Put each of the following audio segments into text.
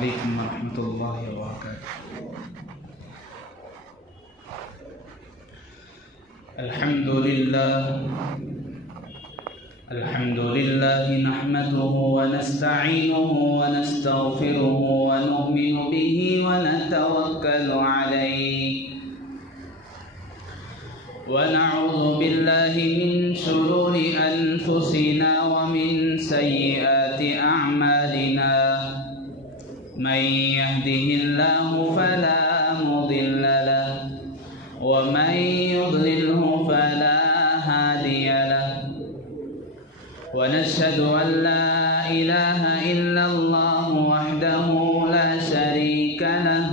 علیکم ورحمۃ اللہ وبرکاتہ۔ الحمد للہ نحمده ونستعینه ونستغفره ونؤمن به ونتوکل علیہ ونعوذ باللہ من شرور انفسنا ومن سیئات اعمالنا من يهده الله فلا مضل له ومن يضلله فلا هادي له ونشهد أن لا إله إلا الله وحده لا شريك له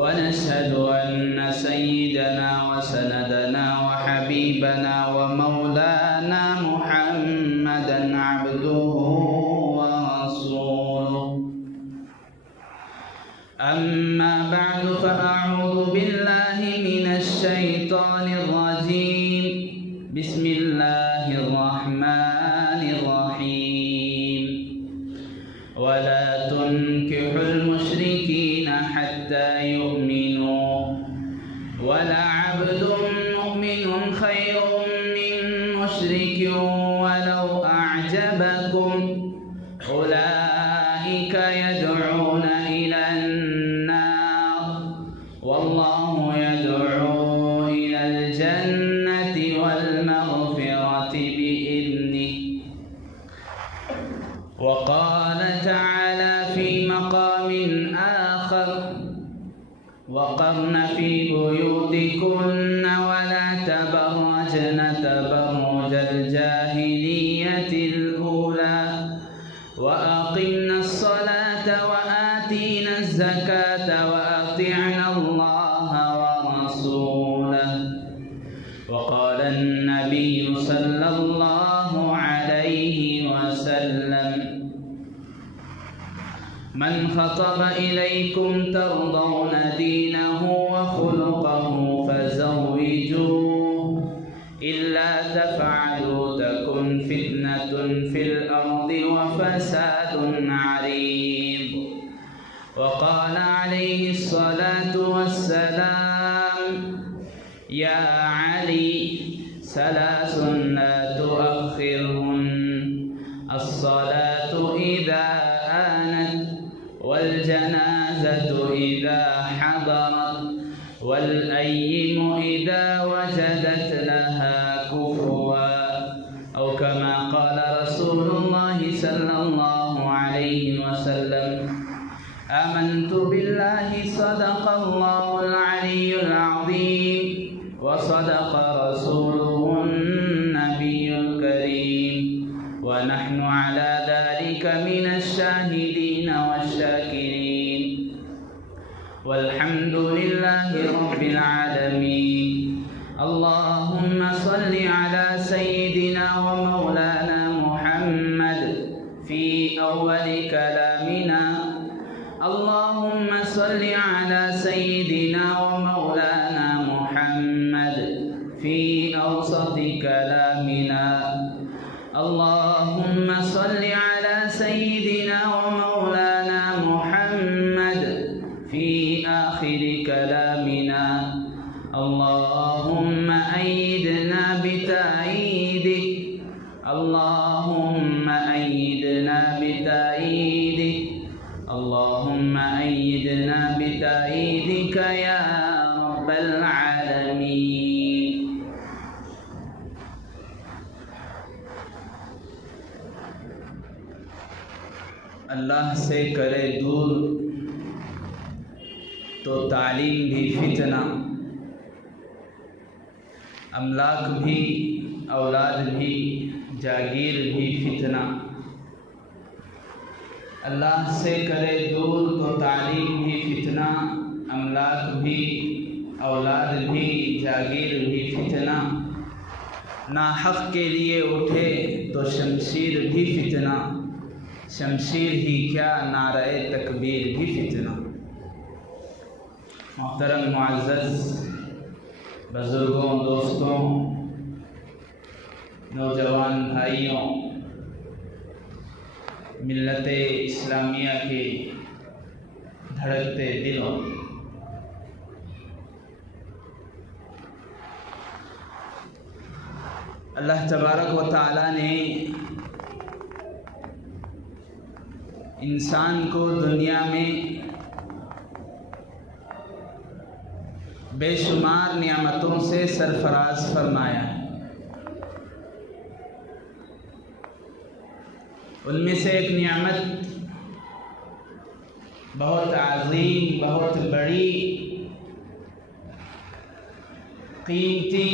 ونشهد أن سيدنا وسندنا وحبيبنا ومولانا محمدا عبده ورسوله أما بعد فأعوذ بالله من الشيطان الرجيم بسم الله الرحمن الرحيم ولا تنكحوا المشركين حتى يؤمنوا ولعبد مؤمن خير من مشرك ولو أعجبكم أولئك يدعون إلى النار والله يدعو إلى الجنة والمغفرة بإذنه وقال تعالى في مقام آخر وقرن في بيوتكن ولا تبرجن تبرج الجاهلية الأولى وأقمنا الصلاة وآتينا الزكاة وأطعنا الله ورسوله وقال النبي صلى الله عليه وسلم من خطب إليكم ترضون دينه وخلقه فزوجوه إلا تفعلوا تكن فتنة في الأرض وفساد عريض وقال عليه الصلاة والسلام يا علي ثلاث لا تؤخرهن الصلاة إذا آنت والجنازة إذا حضرت والأيم إذا وجدت لها كفوا أو كما قال رسول الله صلى الله عليه وسلم آمنت بالله صدق الله العلي العظيم وصدق رسوله النبي الكريم ونحن على ذلك من الشاهدين والشاكرين والحمد لله رب العالمين اللهم صل على سيدنا ومولانا محمد في أول كلامنا اللهم صل على سيدنا ومولانا محمد في أوسط كلامنا اللهم صل على سيدنا ومولانا محمد في آخر كلامنا اللهم أيدنا بتأييدك اللهم أيدنا بتأييدك اللهم أيدنا بتأييدك يا رب العالمين اللہ سے کرے دور تو تعلیم بھی فتنہ املاک بھی اولاد بھی جاگیر بھی فتنہ اللہ سے کرے دور تو تعلیم بھی فتنہ املاک بھی اولاد بھی جاگیر بھی فتنہ ناحق کے لیے اٹھے تو شمشیر بھی فتنہ شمشیر ہی کیا نعرہ تکبیر بھی فتنہ۔ محترم معزز بزرگوں دوستوں نوجوان بھائیوں، ملت اسلامیہ کے دھڑکتے دلوں۔ اللہ تبارک و تعالیٰ نے انسان کو دنیا میں بے شمار نعمتوں سے سرفراز فرمایا ہے۔ ان میں سے ایک نعمت بہت عظیم، بہت بڑی، قیمتی،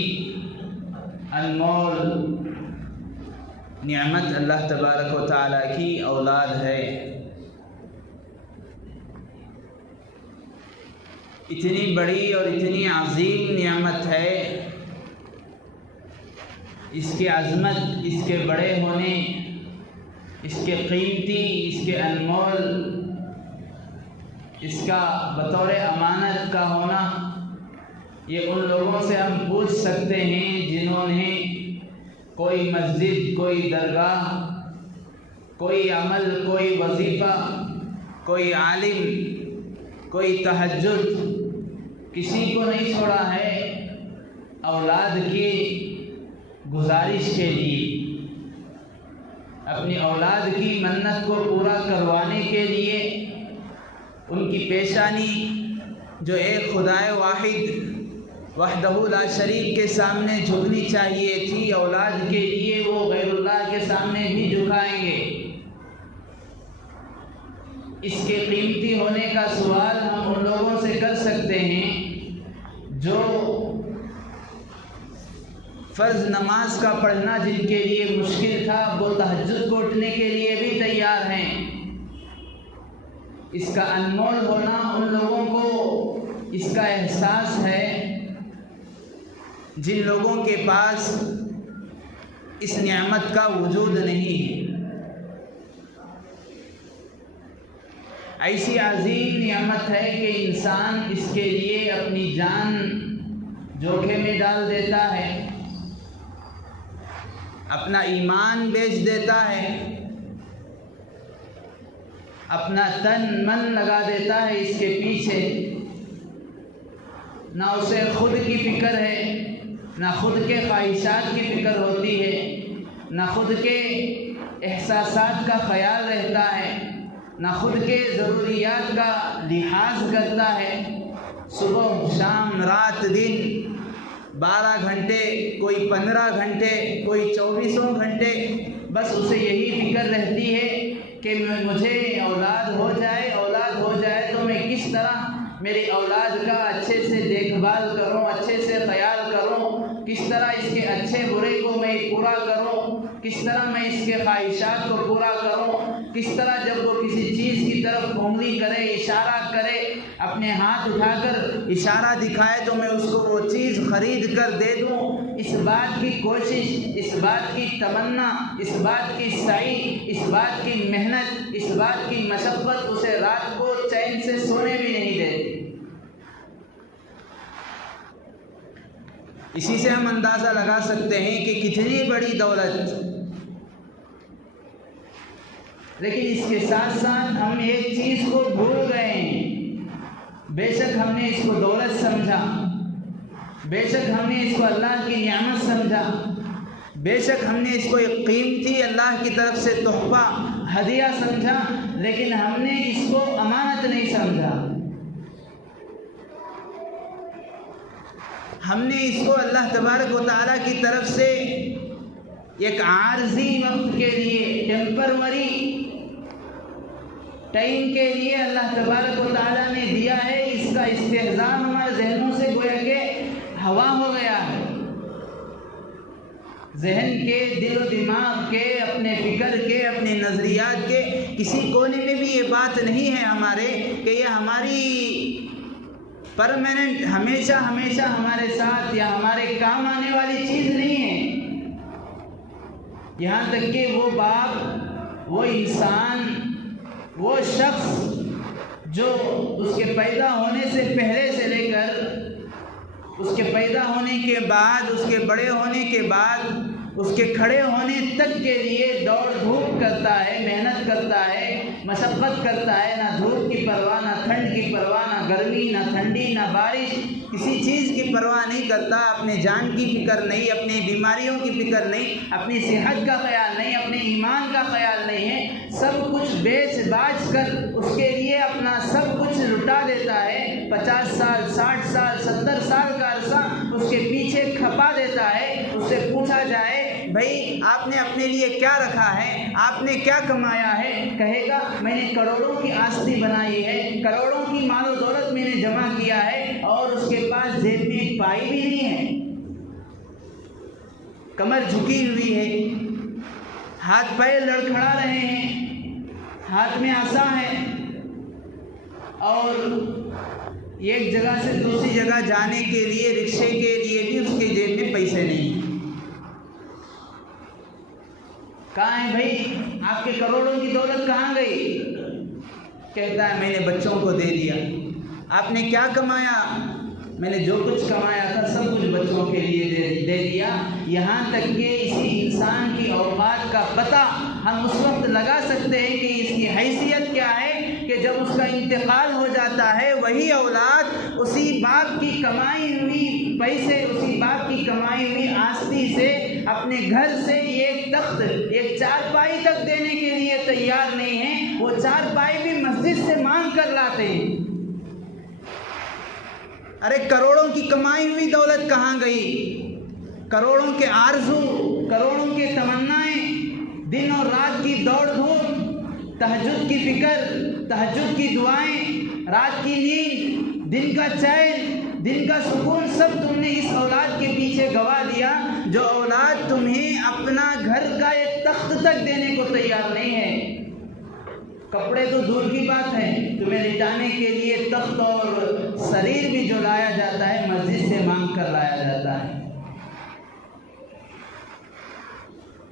انمول نعمت اللہ تبارک و تعالیٰ کی اولاد ہے۔ اتنی بڑی اور اتنی عظیم نعمت ہے، اس کی عظمت، اس کے بڑے ہونے، اس کے قیمتی، اس کے انمول، اس کا بطور امانت کا ہونا، یہ ان لوگوں سے ہم پوچھ سکتے ہیں جنہوں نے کوئی مسجد، کوئی درگاہ، کوئی عمل، کوئی وظیفہ، کوئی عالم، کوئی تہجد کسی کو نہیں چھوڑا ہے اولاد کی گزارش کے لیے، اپنی اولاد کی منت کو پورا کروانے کے لیے ان کی پیشانی جو ایک خدائے واحد وحدہ لا شریک کے سامنے جھکنی چاہیے تھی، اولاد کے لیے وہ غیر اللہ کے سامنے بھی جھکائیں گے۔ اس کے قیمتی ہونے کا سوال ہم ان لوگوں سے کر سکتے ہیں جو فرض نماز کا پڑھنا جن کے لیے مشکل تھا، وہ تہجد کو اٹھنے کے لیے بھی تیار ہیں۔ اس کا انمول ہونا ان لوگوں کو اس کا احساس ہے جن لوگوں کے پاس اس نعمت کا وجود نہیں ہے۔ ایسی عظیم نعمت ہے کہ انسان اس کے لیے اپنی جان جوکھے میں ڈال دیتا ہے، اپنا ایمان بیچ دیتا ہے، اپنا تن من لگا دیتا ہے اس کے پیچھے۔ نہ اسے خود کی فکر ہے، نہ خود کے خواہشات کی فکر ہوتی ہے، نہ خود کے احساسات کا خیال رہتا ہے، نہ خود کے ضروریات کا لحاظ کرتا ہے۔ صبح شام رات دن 12 گھنٹے، کوئی 15 گھنٹے، کوئی 24 گھنٹے، بس اسے یہی فکر رہتی ہے کہ مجھے اولاد ہو جائے تو میں کس طرح میری اولاد کا اچھے سے دیکھ بھال کروں، اچھے سے خیال کروں، کس طرح اس کے اچھے برے کو میں پورا کروں، کس طرح میں اس کے خواہشات کو پورا کروں، کس طرح جب وہ کسی چیز کی طرف انگلی کرے، اشارہ کرے، اپنے ہاتھ اٹھا کر اشارہ دکھائے تو میں اس کو وہ چیز خرید کر دے دوں۔ اس بات کی کوشش، اس بات کی تمنا، اس بات کی سعی، اس بات کی محنت، اس بات کی مشقت اسے رات کو چین سے سونے بھی نہیں دیتی۔ اسی سے ہم اندازہ لگا سکتے ہیں کہ کتنی بڑی دولت، لیکن اس کے ساتھ ساتھ ہم ایک چیز کو بھول گئے ہیں۔ بے شک ہم نے اس کو دولت سمجھا، بے شک ہم نے اس کو اللہ کی نعمت سمجھا، بے شک ہم نے اس کو ایک قیمتی اللہ کی طرف سے تحفہ، ہدیہ سمجھا، لیکن ہم نے اس کو امانت نہیں سمجھا۔ ہم نے اس کو اللہ تبارک و تعالیٰ کی طرف سے ایک عارضی وقت کے لیے، ٹیمپروری ٹائم کے لیے اللہ تبارک و تعالیٰ نے دیا ہے۔ اس کا استحضام ہمارے ذہنوں سے گویا کہ ہوا ہو گیا ہے۔ ذہن کے، دل و دماغ کے، اپنے فکر کے، اپنے نظریات کے کسی کونے میں بھی یہ بات نہیں ہے ہمارے کہ یہ ہماری پرماننٹ، ہمیشہ ہمیشہ ہمارے ساتھ یا ہمارے کام آنے والی چیز نہیں ہے۔ یہاں تک کہ وہ باپ، وہ انسان، وہ شخص جو اس کے پیدا ہونے سے پہلے سے لے کر اس کے پیدا ہونے کے بعد، اس کے بڑے ہونے کے بعد، اس کے کھڑے ہونے تک کے لیے دوڑ دھوپ کرتا ہے، محنت کرتا ہے، مشقت کرتا ہے، نہ دھوپ کی پرواہ، نہ ٹھنڈ کی پرواہ، نہ گرمی، نہ ٹھنڈی، نہ بارش، کسی چیز کی پرواہ نہیں کرتا، اپنے جان کی فکر نہیں، اپنی بیماریوں کی فکر نہیں، اپنی صحت کا خیال نہیں، اپنے ایمان کا خیال نہیں ہے، سب کچھ بیچ باچ کر اس کے لیے اپنا سب کچھ لٹا دیتا ہے، 50 سال 60 سال 70 سال کا عرصہ اس کے پیچھے کھپا دیتا ہے۔ اس سے پوچھا جائے بھائی آپ نے اپنے لیے کیا رکھا ہے، آپ نے کیا کمایا ہے، کہے گا میں نے کروڑوں کی آستی بنائی ہے، کروڑوں کی مال و دولت میں نے جمع کیا ہے، اور اس کے پاس جیب میں ایک پائی بھی نہیں ہے، کمر جھکی ہوئی ہے، ہاتھ پیر لڑکھڑا رہے ہیں، ہاتھ میں عصا ہے، اور ایک جگہ سے دوسری جگہ جانے کے لیے رکشے کے لیے بھی اس کے جیب میں پیسے نہیں ہیں۔ کہاں ہے بھائی آپ کے کروڑوں کی دولت کہاں گئی؟ کہتا ہے میں نے بچوں کو دے دیا۔ آپ نے کیا کمایا؟ میں نے جو کچھ کمایا تھا سب کچھ بچوں کے لیے دے دیا۔ یہاں تک کہ اسی انسان کی اوقات کا پتہ ہم اس وقت لگا سکتے ہیں کہ اس کی حیثیت کیا ہے کہ جب اس کا انتقال ہو جاتا ہے وہی اولاد اسی باپ کی کمائی ہوئی پیسے، اسی باپ کی کمائی ہوئی آستی سے اپنے گھر سے ایک تخت، ایک چارپائی تک دینے کے لیے تیار نہیں ہے، وہ چارپائی بھی مسجد سے مانگ کر لاتے ہیں۔ ارے کروڑوں کی کمائی ہوئی دولت کہاں گئی؟ کروڑوں کے آرزو، کروڑوں کے تمنائیں، دن اور رات کی دوڑ دھوپ، تہجد کی فکر، تہجد کی دعائیں، رات کی نیند، دن کا چین، دن کا سکون، سب تم نے اس اولاد کے پیچھے گوا دیا، جو اولاد تمہیں اپنا گھر کا ایک تخت تک دینے کو تیار نہیں ہے۔ کپڑے تو دور کی بات ہے، تمہیں لٹانے کے لیے تخت اور سریر بھی جو لایا جاتا ہے مسجد سے مانگ کر لایا جاتا ہے۔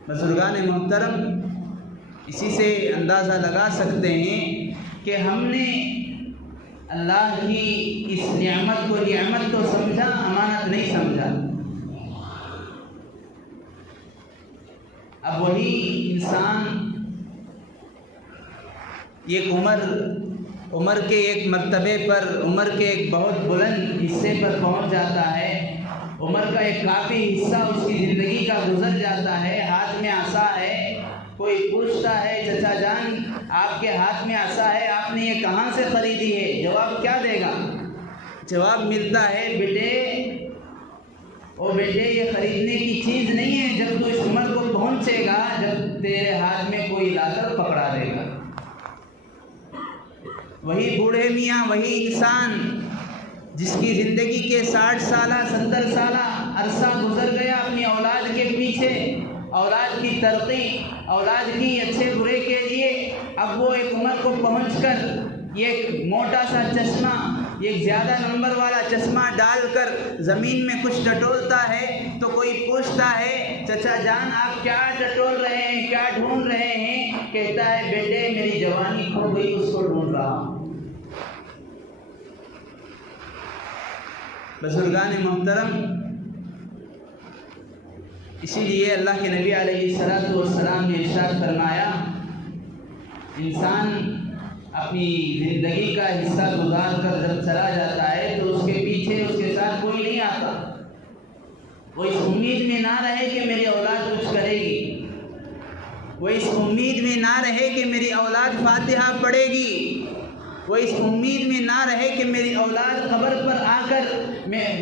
بزرگان محترم، اسی سے اندازہ لگا سکتے ہیں کہ ہم نے اللہ کی اس نعمت کو نعمت تو سمجھا، امانت نہیں سمجھا۔ اب وہی انسان ایک عمر کے ایک مرتبے پر، عمر کے ایک بہت بلند حصے پر پہنچ جاتا ہے، عمر کا ایک کافی حصہ اس کی زندگی کا گزر جاتا ہے، ہاتھ میں عصا ہے، کوئی پوچھتا ہے چچا جان آپ کے ہاتھ میں عصا ہے، آپ نے یہ کہاں سے خریدی ہے؟ جواب کیا دے گا؟ جواب ملتا ہے بیٹے یہ خریدنے کی چیز نہیں ہے، جب تو اس عمر کو پہنچے گا جب تیرے ہاتھ میں کوئی لا کر پکڑا دے گا۔ وہی بوڑھے میاں، وہی انسان جس کی زندگی کے 60 سالہ 70 سالہ عرصہ گزر گیا اپنی اولاد کے پیچھے، اولاد کی ترقی، اولاد کی اچھے برے کے لیے، اب وہ ایک عمر کو پہنچ کر ایک موٹا سا چشمہ، ایک زیادہ نمبر والا چشمہ ڈال کر زمین میں کچھ ٹٹولتا ہے تو کوئی پوچھتا ہے چچا جان آپ کیا ٹٹول رہے ہیں، کیا ڈھونڈ رہے ہیں؟ کہتا ہے بیٹے میری جوانی کھو گئی، اس کو ڈھونڈ رہا ہوں۔ بزرگان محترم، اسی لیے اللہ کے نبی علیہ السلام نے ارشاد فرمایا انسان اپنی زندگی کا حصہ گزار کر جب چلا جاتا ہے تو اس کے پیچھے اس کے ساتھ کوئی نہیں آتا، وہ اس امید میں نہ رہے کہ میری اولاد کچھ کرے گی، وہ اس امید میں نہ رہے کہ میری اولاد فاتحہ پڑھے گی، وہ اس امید میں نہ رہے کہ میری اولاد قبر پر آ کر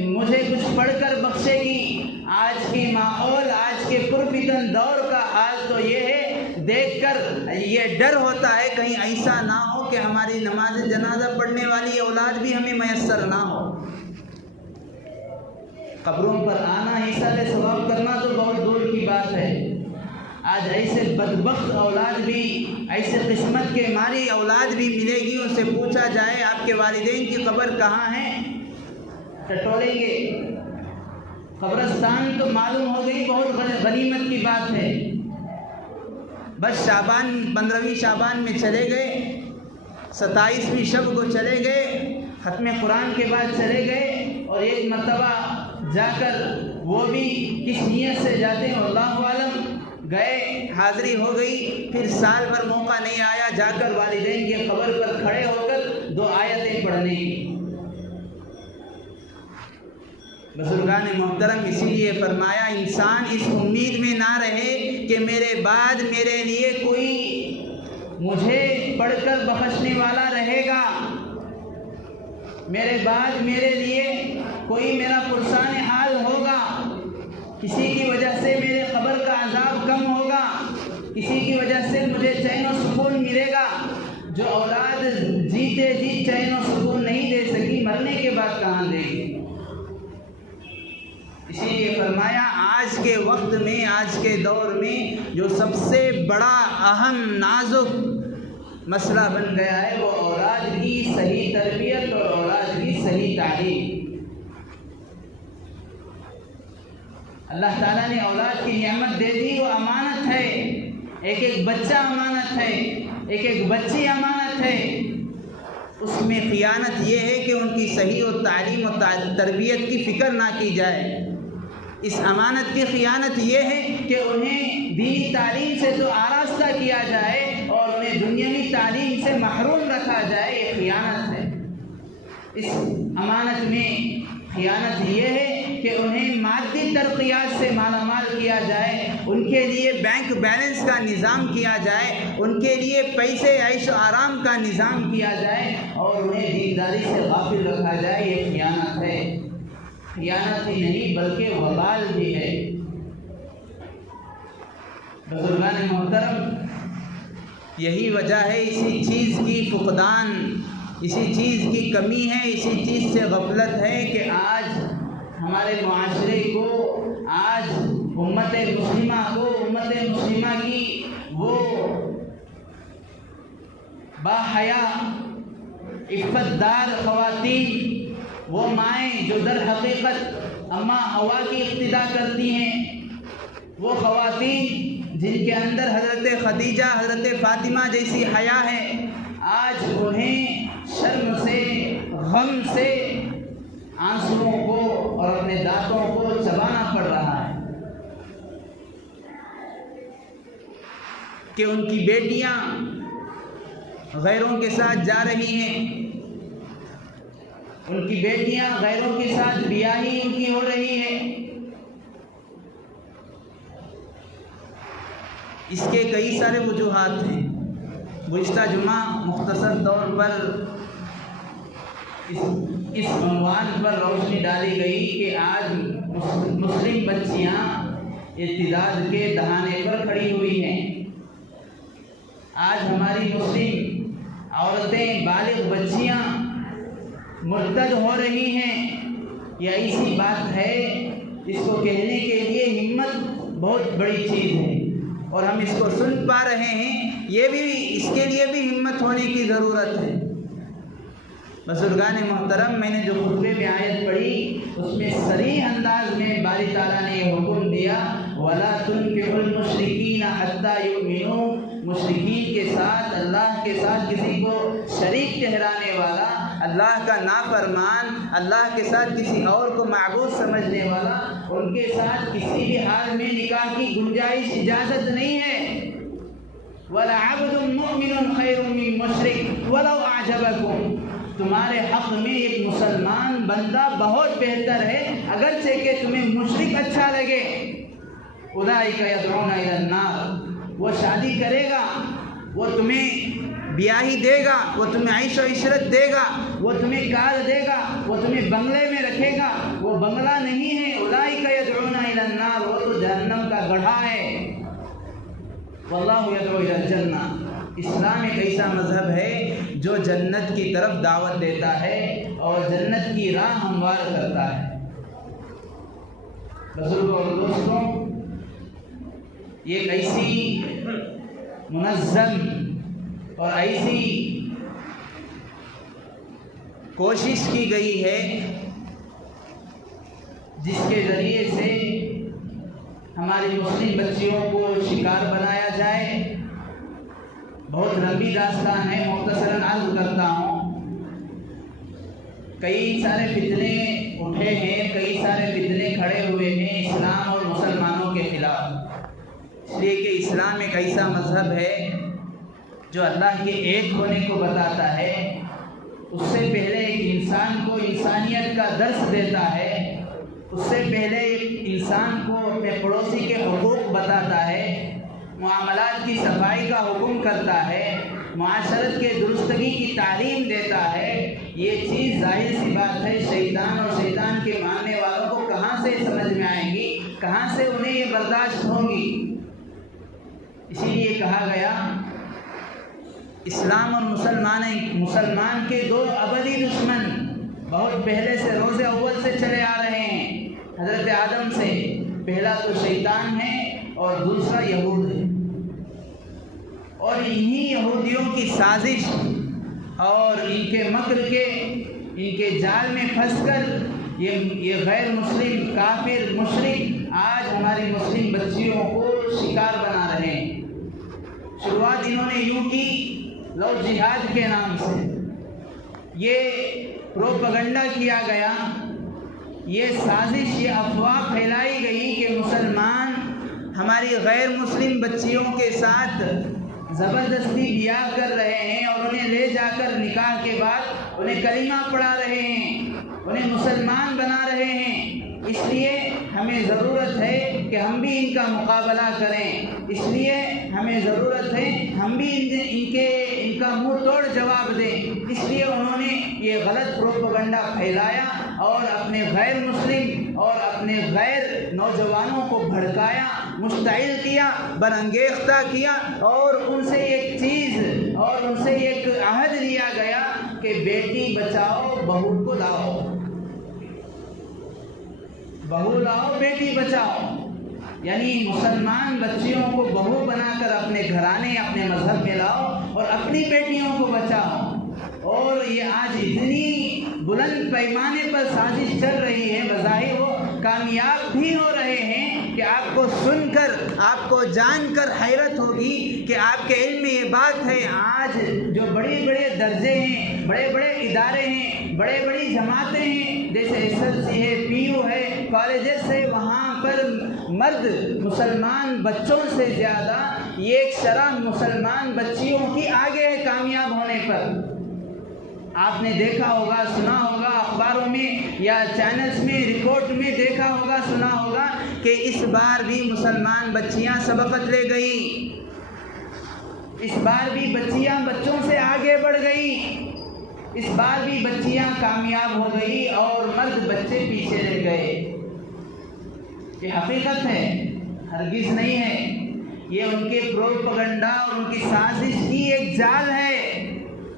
مجھے کچھ پڑھ کر بخشے گی۔ آج کی ماحول، آج کے پرفتن دور کا حال تو یہ ہے، دیکھ کر یہ ڈر ہوتا ہے کہیں ایسا نہ ہو کہ ہماری نماز جنازہ پڑھنے والی اولاد بھی ہمیں میسر نہ ہو۔ قبروں پر آنا، حصہ ثواب کرنا تو بہت دور کی بات ہے، آج ایسے بدبخت اولاد بھی، ایسے قسمت کے ماری اولاد بھی ملے گی، ان سے پوچھا جائے آپ کے والدین کی قبر کہاں ہے؟ ٹٹولیں گے۔ قبرستان تو معلوم ہو گئی، بہت غنیمت کی بات ہے، بس 15ویں شعبان میں چلے گئے، 27ویں شب کو چلے گئے، ختم قرآن کے بعد چلے گئے، اور ایک مرتبہ جا کر وہ بھی کس نیت سے جاتے ہیں اللہ عالم، گئے، حاضری ہو گئی، پھر سال بھر موقع نہیں آیا، جا کر والدین کے قبر پر کھڑے ہو کر 2 آیتیں پڑھنے کی۔ بزرگان محترم اسی لیے فرمایا انسان اس امید میں نہ رہے کہ میرے بعد میرے لیے کوئی مجھے پڑھ کر بخشنے والا رہے گا، میرے بعد میرے لیے کوئی میرا پرسان حال ہوگا، کسی کی وجہ سے میرے قبر کا عذاب کم ہوگا، کسی کی وجہ سے مجھے چین و سکون ملے گا۔ جو اولاد جیتے جی چین و سکون نہیں دے سکی، مرنے کے بعد کہاں دے گی؟ اسی لیے فرمایا آج کے وقت میں، آج کے دور میں جو سب سے بڑا اہم نازک مسئلہ بن گیا ہے وہ اولاد کی صحیح تربیت اور اولاد کی صحیح تعلیم۔ اللہ تعالیٰ نے اولاد کی نعمت دے دی، وہ امانت ہے، ایک ایک بچہ امانت ہے، ایک ایک بچی امانت ہے۔ اس میں خیانت یہ ہے کہ ان کی صحیح و تعلیم و تربیت کی فکر نہ کی جائے۔ اس امانت کی خیانت یہ ہے کہ انہیں دینی تعلیم سے تو آراستہ کیا جائے اور انہیں دنیاوی تعلیم سے محروم رکھا جائے، یہ خیانت ہے۔ اس امانت میں خیانت یہ ہے کہ انہیں مادی ترقیات سے مالا مال کیا جائے، ان کے لیے بینک بیلنس کا نظام کیا جائے، ان کے لیے پیسے عیش و آرام کا نظام کیا جائے اور انہیں دینداری سے غافل رکھا جائے، یہ خیانت ہے۔ خیانت ہی نہیں بلکہ وبال بھی ہے۔ بزرگان محترم، یہی وجہ ہے اسی چیز کی فقدان، اسی چیز کی کمی ہے، اسی چیز سے غفلت ہے کہ آج ہمارے معاشرے کو، آج امت مسلمہ کو، امت مسلمہ کی وہ باحیا عفت دار خواتین، وہ مائیں جو در حقیقت اماں حوا کی اقتدا کرتی ہیں، وہ خواتین جن کے اندر حضرت خدیجہ، حضرت فاطمہ جیسی حیا ہے، آج انہیں شرم سے، غم سے آنسوؤں کو اور اپنے دانتوں کو چبانا پڑ رہا ہے کہ ان کی بیٹیاں غیروں کے ساتھ جا رہی ہیں، ان کی بیٹیاں غیروں کے ساتھ بیاہی ان کی ہو رہی ہے۔ اس کے کئی سارے وجوہات ہیں۔ گزشتہ جمعہ مختصر طور پر اس عنوان پر روشنی ڈالی گئی کہ آج مسلم بچیاں ارتداد کے دہانے پر کھڑی ہوئی ہیں۔ آج ہماری مسلم عورتیں، بالغ بچیاں مرتد ہو رہی ہیں۔ یہ ایسی بات ہے جس کو کہنے کے لیے ہمت بہت بڑی چیز ہے، اور ہم اس کو سن پا رہے ہیں، یہ بھی اس کے لیے بھی ہمت ہونے کی ضرورت ہے۔ بزرگان محترم، میں نے جو خطبے میں آیت پڑھی اس میں صریح انداز میں باری تعالیٰ نے یہ حکم دیا وَلَا تُنكِحُوا الْمُشْرِكِينَ حَتَّى يُؤْمِنُوا۔ مشرکین کے ساتھ، اللہ کے ساتھ کسی کو شریک ٹھہرانے والا، اللہ کا نافرمان، اللہ کے ساتھ کسی اور کو معبود سمجھنے والا، ان کے ساتھ کسی بھی حال میں نکاح کی گنجائش اجازت نہیں ہے۔ وَلَعَبْدٌ مُؤْمِنٌ خَيْرٌ مِّن مُشْرِكٍ وَلَوْ أَعْجَبَكُمْ۔ تمہارے حق میں ایک مسلمان بندہ بہت بہتر ہے اگرچہ کہ تمہیں مشرک اچھا لگے۔ اولئک یدعون الی النار۔ وہ شادی کرے گا، وہ تمہیں بیاہی دے گا، وہ تمہیں عیش و عشرت دے گا، وہ تمہیں کار دے گا، وہ تمہیں بنگلے میں رکھے گا، وہ بنگلہ نہیں ہے۔ اولئک یدعون الی النار، وہ تو جہنم کا گڑھا ہے۔ واللہ یدعو الی الجنہ۔ اسلام ایک ایسا مذہب ہے جو جنت کی طرف دعوت دیتا ہے اور جنت کی راہ ہموار کرتا ہے۔ بزرگوں اور دوستوں، یہ ایک ایسی منظم اور ایسی کوشش کی گئی ہے جس کے ذریعے سے ہماری مسلم بچیوں کو شکار بنایا جائے۔ بہت لمبی داستان ہے، مختصراً عرض کرتا ہوں۔ کئی سارے فتنے اٹھے ہیں، کئی سارے فتنے کھڑے ہوئے ہیں اسلام اور مسلمانوں کے خلاف، اس لیے کہ اسلام ایک ایسا مذہب ہے جو اللہ کے ایک ہونے کو بتاتا ہے، اس سے پہلے ایک انسان کو انسانیت کا درس دیتا ہے، اس سے پہلے ایک انسان کو اپنے پڑوسی کے حقوق بتاتا ہے، معاملات کی صفائی کا حکم کرتا ہے، معاشرت کے درستگی کی تعلیم دیتا ہے۔ یہ چیز ظاہر سی بات ہے شیطان اور شیطان کے ماننے والوں کو کہاں سے سمجھ میں آئیں گی، کہاں سے انہیں یہ برداشت ہوگی۔ اسی لیے کہا گیا اسلام اور مسلمان کے دو ابدی دشمن بہت پہلے سے روز اول سے چلے آ رہے ہیں، حضرت آدم سے۔ پہلا تو شیطان ہے اور دوسرا یہود ہے، اور انہی یہودیوں کی سازش اور ان کے مکر کے، ان کے جال میں پھنس کر یہ غیر مسلم کافر مشرک آج ہماری مسلم بچیوں کو شکار بنا رہے ہیں۔ شروعات انہوں نے یوں کی لو جہاد کے نام سے، یہ پروپیگنڈا کیا گیا، یہ سازش، یہ افواہ پھیلائی گئی کہ مسلمان ہماری غیر مسلم بچیوں کے ساتھ زبردستی بیاہ کر رہے ہیں اور انہیں لے جا کر نکاح کے بعد انہیں کلمہ پڑھا رہے ہیں، انہیں مسلمان بنا رہے ہیں۔ اس لیے ہمیں ضرورت ہے کہ ہم بھی ان کا مقابلہ کریں، اس لیے ہمیں ضرورت ہے ہم بھی ان کا منہ توڑ جواب دیں۔ اس لیے انہوں نے یہ غلط پروپیگنڈا پھیلایا اور اپنے غیر مسلم اور اپنے غیر نوجوانوں کو بھڑکایا، مشتعل کیا، برانگیختہ کیا، اور ان سے ایک چیز اور ان سے ایک عہد لیا گیا کہ بیٹی بچاؤ بہو کو لاؤ، بہو لاؤ بیٹی بچاؤ، یعنی مسلمان بچیوں کو بہو بنا کر اپنے گھرانے اپنے مذہب میں لاؤ اور اپنی بیٹیوں کو بچاؤ۔ اور یہ آج اتنی بلند پیمانے پر سازش چل رہی ہے، بظاہر وہ کامیاب بھی ہو رہے ہیں کہ آپ کو سن کر، آپ کو جان کر حیرت ہوگی کہ آپ کے علم میں یہ بات ہے۔ آج جو بڑے بڑے درجے ہیں، بڑے بڑے ادارے ہیں، بڑے بڑی جماعتیں ہیں، جیسے ایس ایل سی ہے، پی یو ہے، کالجز ہے، وہاں پر مرد مسلمان بچوں سے زیادہ ایک شرح مسلمان بچیوں کی آگے ہے کامیاب ہونے پر۔ آپ نے دیکھا ہوگا، سنا ہوگا، اخباروں میں یا چینلز میں رپورٹ میں دیکھا ہوگا، سنا ہوگا کہ اس بار بھی مسلمان بچیاں سبقت لے گئی، اس بار بھی بچیاں بچوں سے آگے بڑھ گئی، اس بار بھی بچیاں کامیاب ہو گئی اور مرد بچے پیچھے رہ گئے۔ یہ حقیقت ہے، ہرگز نہیں ہے، یہ ان کے پروپیگنڈا اور ان کی سازش کی ایک جال ہے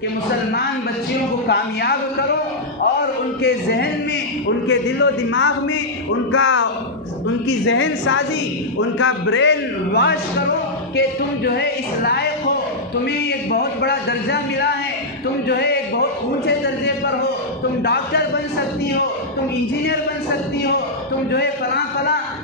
کہ مسلمان بچیوں کو کامیاب کرو اور ان کے ذہن میں، ان کے دل و دماغ میں ان کی ذہن سازی، ان کا برین واش کرو کہ تم جو ہے اس لائق ہو، تمہیں ایک بہت بڑا درجہ ملا ہے، تم جو ہے ایک بہت اونچے درجے پر ہو، تم ڈاکٹر بن سکتی ہو، تم انجینئر بن سکتی ہو، تم جو ہے فلاں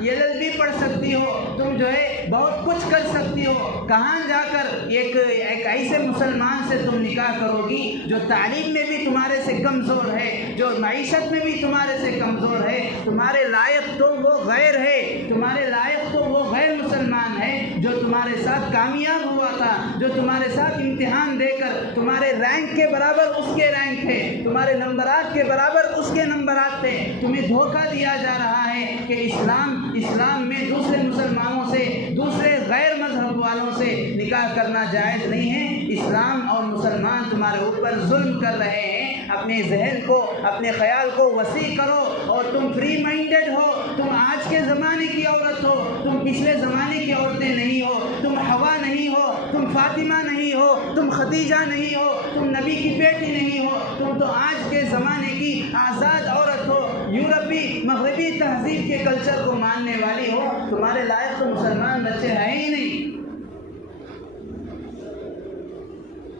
LLB پڑھ سکتی ہو، تم جو ہے بہت کچھ کر سکتی ہو۔ کہاں جا کر ایک ایسے مسلمان سے تم نکاح کرو گی جو تعلیم میں بھی تمہارے سے کمزور ہے، جو معیشت میں بھی تمہارے سے کمزور ہے، تمہارے لائق تو وہ غیر ہے، تمہارے لائق تو وہ غیر مسلمان ہے جو تمہارے ساتھ کامیاب ہوا تھا، جو تمہارے ساتھ امتحان دے کر تمہارے رینک کے برابر اس کے رینک تھے، تمہارے نمبرات کے برابر اس کے نمبرات تھے۔ تمہیں دھوکہ دیا جا رہا ہے کہ اسلام میں دوسرے مسلمانوں سے، دوسرے غیر مذہب والوں سے نکاح کرنا جائز نہیں ہے۔ اسلام اور مسلمان تمہارے اوپر ظلم کر رہے ہیں۔ اپنے ذہن کو، اپنے خیال کو وسیع کرو اور تم فری مائنڈڈ ہو، تم آج کے زمانے کی عورت ہو، تم پچھلے زمانے کی عورتیں نہیں ہو، تم حوا نہیں ہو، تم فاطمہ نہیں ہو، تم خدیجہ نہیں ہو، تم نبی کی بیٹی نہیں ہو، تم تو آج کے زمانے کی آزاد عورت ہو، یورپی مغربی تہذیب کے کلچر کو ماننے والی ہو۔ تمہارے لائق تو مسلمان بچے ہیں ہی نہیں۔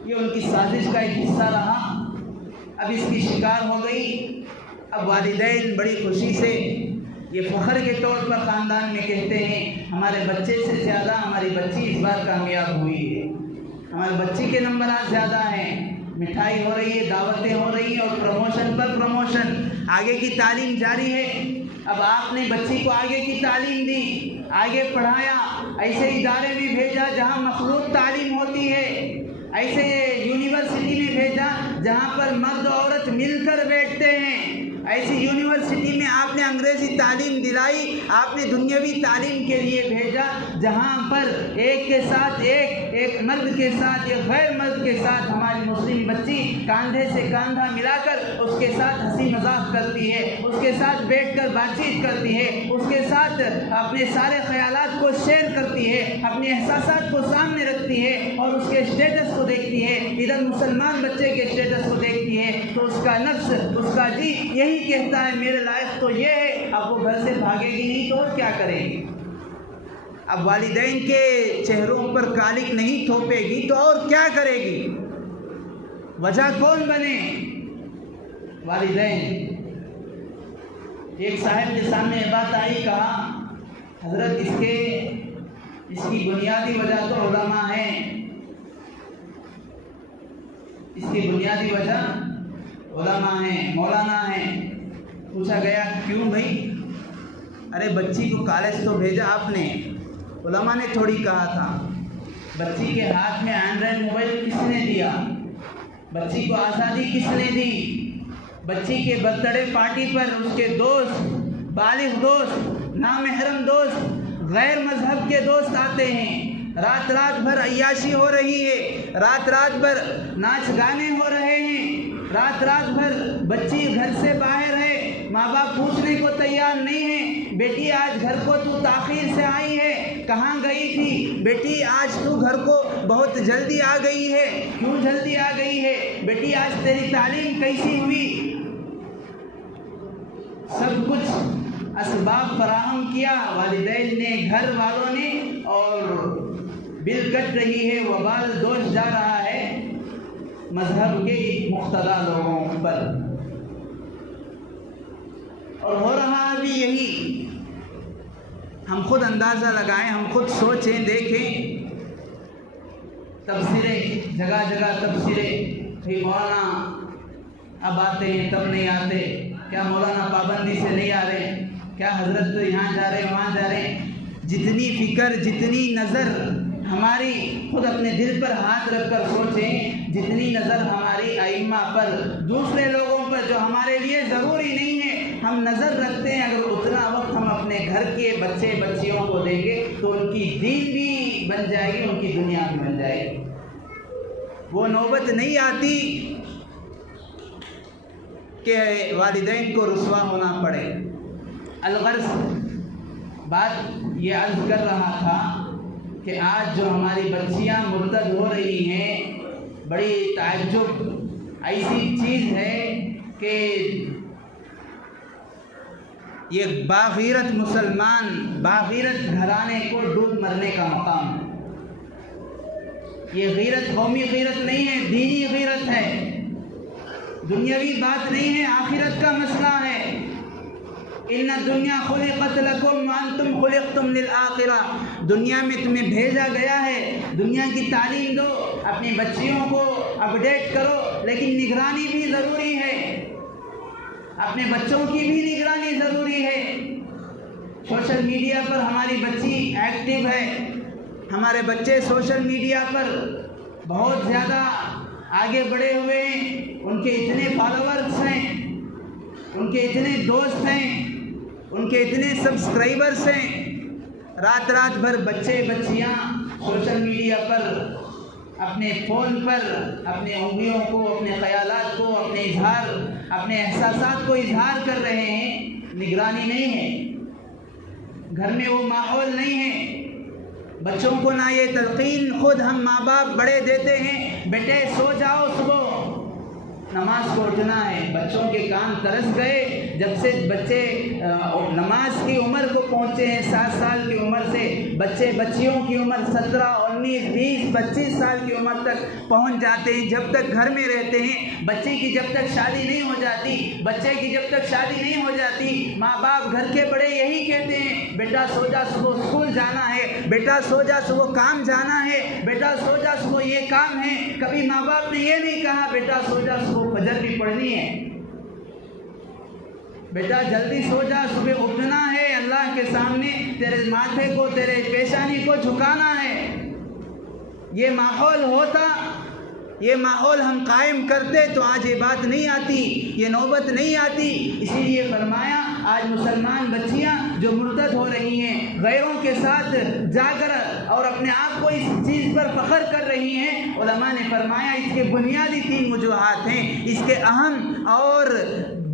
یہ ان کی سازش کا ایک حصہ رہا، اب اس کی شکار ہو گئی۔ اب والدین بڑی خوشی سے یہ فخر کے طور پر خاندان میں کہتے ہیں ہمارے بچے سے زیادہ ہماری بچی اس بار کامیاب ہوئی ہے، ہمارے بچی کے نمبرات زیادہ ہیں، مٹھائی ہو رہی ہے، دعوتیں ہو رہی ہیں اور پروموشن پر پروموشن، آگے کی تعلیم جاری ہے۔ اب آپ نے بچی کو آگے کی تعلیم دی، آگے پڑھایا، ایسے ادارے میں بھیجا جہاں مخلوط تعلیم ہوتی ہے، ایسے یونیورسٹی میں بھیجا جہاں پر مرد و عورت مل کر بیٹھتے ہیں، ایسی یونیورسٹی میں آپ نے انگریزی تعلیم دلائی، آپ نے دنیاوی تعلیم کے لیے بھیجا، جہاں پر ایک کے ساتھ ایک مرد کے ساتھ ایک غیر مرد کے ساتھ ہماری مسلم بچی کاندھے سے کاندھا ملا کر اس کے ساتھ ہنسی مذاق کرتی ہے، اس کے ساتھ بیٹھ کر بات چیت کرتی ہے، اس کے ساتھ اپنے سارے خیالات کو شیئر کرتی ہے، اپنے احساسات کو سامنے رکھتی ہے اور اس کے اسٹیٹس کو دیکھتی ہے، ادھر مسلمان بچے کے اسٹیٹس کو دیکھتی ہے تو اس کا نفس، اس کا جی یہی کہتا ہے میرے لائق تو یہ ہے۔ اب وہ گھر سے بھاگے گی نہیں تو اور کیا کرے گی؟ اب والدین کے چہروں پر کالک نہیں تھوپے گی تو اور کیا کرے گی؟ وجہ کون بنے؟ والدین۔ ایک صاحب کے سامنے بات آئی، کہا حضرت اس کی بنیادی وجہ تو علماء ہیں، اس کی بنیادی وجہ علماء ہیں، مولانا ہیں۔ پوچھا گیا کیوں بھائی؟ ارے بچی کو کالج تو بھیجا آپ نے، علماء نے تھوڑی کہا تھا۔ بچی کے ہاتھ میں اینڈرائڈ موبائل کس نے دیا؟ بچی کو آزادی کس نے دی؟ بچی کے برتھ ڈے پارٹی پر اس کے دوست، بالغ دوست، نامحرم دوست، غیر مذہب کے دوست آتے ہیں، رات بھر عیاشی ہو رہی ہے، رات بھر ناچ گانے ہو رہے ہیں، رات بھر بچی گھر سے باہر ہے، ماں باپ پوچھنے کو تیار نہیں ہے، بیٹی آج گھر کو تو تاخیر سے آئی ہے، کہاں گئی تھی؟ بیٹی آج تو گھر کو بہت جلدی آ گئی ہے، کیوں جلدی آ گئی ہے؟ بیٹی آج تیری تعلیم کیسی ہوئی؟ سب کچھ اسباب فراہم کیا والدین نے، گھر والوں نے، اور بل کٹ رہی ہے، وبال دوش جا رہا ہے مذہب کے مقتدا لوگوں پر، اور ہو رہا بھی یہی۔ ہم خود اندازہ لگائیں، ہم خود سوچیں، دیکھیں، تبصرے جگہ جگہ تبصرے، بھائی مولانا اب آتے ہیں تب نہیں آتے، کیا مولانا پابندی سے نہیں آ رہے، کیا حضرت یہاں جا رہے وہاں جا رہے۔ جتنی فکر، جتنی نظر ہماری، خود اپنے دل پر ہاتھ رکھ کر سوچیں، جتنی نظر ہماری ائمہ پر، دوسرے لوگوں پر جو ہمارے لیے ضروری نہیں ہے، ہم نظر رکھتے ہیں، اگر اتنا وقت ہم اپنے گھر کے بچے بچیوں کو دیں گے تو ان کی دین بھی بن جائے گی، ان کی دنیا بھی بن جائے گی۔ وہ نوبت نہیں آتی کہ والدین کو رسوا ہونا پڑے۔ الغرض بات یہ عرض کر رہا تھا کہ آج جو ہماری بچیاں مرتد ہو رہی ہیں، بڑی تعجب ایسی چیز ہے کہ یہ باغیرت مسلمان، باغیرت گھرانے کو ڈوب مرنے کا مقام ہے۔ یہ غیرت قومی غیرت نہیں ہے، دینی غیرت ہے، دنیاوی بات نہیں ہے، آخرت کا مسئلہ ہے۔ ان الدنیا خلقت لکم وانتم خلقتم للآخرہ، دنیا میں تمہیں بھیجا گیا ہے، دنیا کی تعلیم دو، اپنی بچیوں کو اپڈیٹ کرو، لیکن نگرانی بھی ضروری ہے، اپنے بچوں کی بھی نگرانی ضروری ہے۔ سوشل میڈیا پر ہماری بچی ایکٹیو ہے، ہمارے بچے سوشل میڈیا پر بہت زیادہ آگے بڑھے ہوئے ہیں، ان کے اتنے فالوورز ہیں، ان کے اتنے دوست ہیں، ان کے اتنے سبسکرائبرز ہیں، رات بھر بچے بچیاں سوشل میڈیا پر اپنے فون پر اپنے انگلیوں کو، اپنے خیالات کو، اپنے احساسات کو اظہار کر رہے ہیں، نگرانی نہیں ہے، گھر میں وہ ماحول نہیں ہے۔ بچوں کو نہ یہ تلقین خود ہم ماں باپ بڑے دیتے ہیں، بیٹے سو جاؤ، صبح نماز کو اٹھنا ہے، بچوں کے کان ترس گئے، جب سے بچے نماز کی عمر کو پہنچے ہیں، 7 سال کی عمر سے بچے بچیوں کی عمر 17، 19، 20، 25 سال کی عمر تک پہنچ جاتے ہیں، جب تک گھر میں رہتے ہیں، بچے کی جب تک شادی نہیں ہو جاتی، بچے کی جب تک شادی نہیں ہو جاتی، ماں باپ گھر کے بڑے یہی کہتے ہیں، بیٹا سو جا، صبح اسکول جانا ہے، بیٹا سو جا، صبح کام جانا ہے، بیٹا سو جا، صبح یہ کام ہے۔ کبھی ماں باپ نے یہ نہیں کہا بیٹا سو جا، صبح فجر بھی پڑھنی ہے، بیٹا جلدی سو جا، صبح اٹھنا ہے، اللہ کے سامنے تیرے ماتھے کو، تیرے پیشانی کو جھکانا ہے۔ یہ ماحول ہوتا یہ ماحول ہم قائم کرتے تو آج یہ بات نہیں آتی، یہ نوبت نہیں آتی۔ اسی لیے فرمایا آج مسلمان بچیاں جو مرتد ہو رہی ہیں، غیروں کے ساتھ جا کر اور اپنے آپ کو اس چیز پر فخر کر رہی ہیں، علماء نے فرمایا اس کے بنیادی 3 وجوہات ہیں، اس کے اہم اور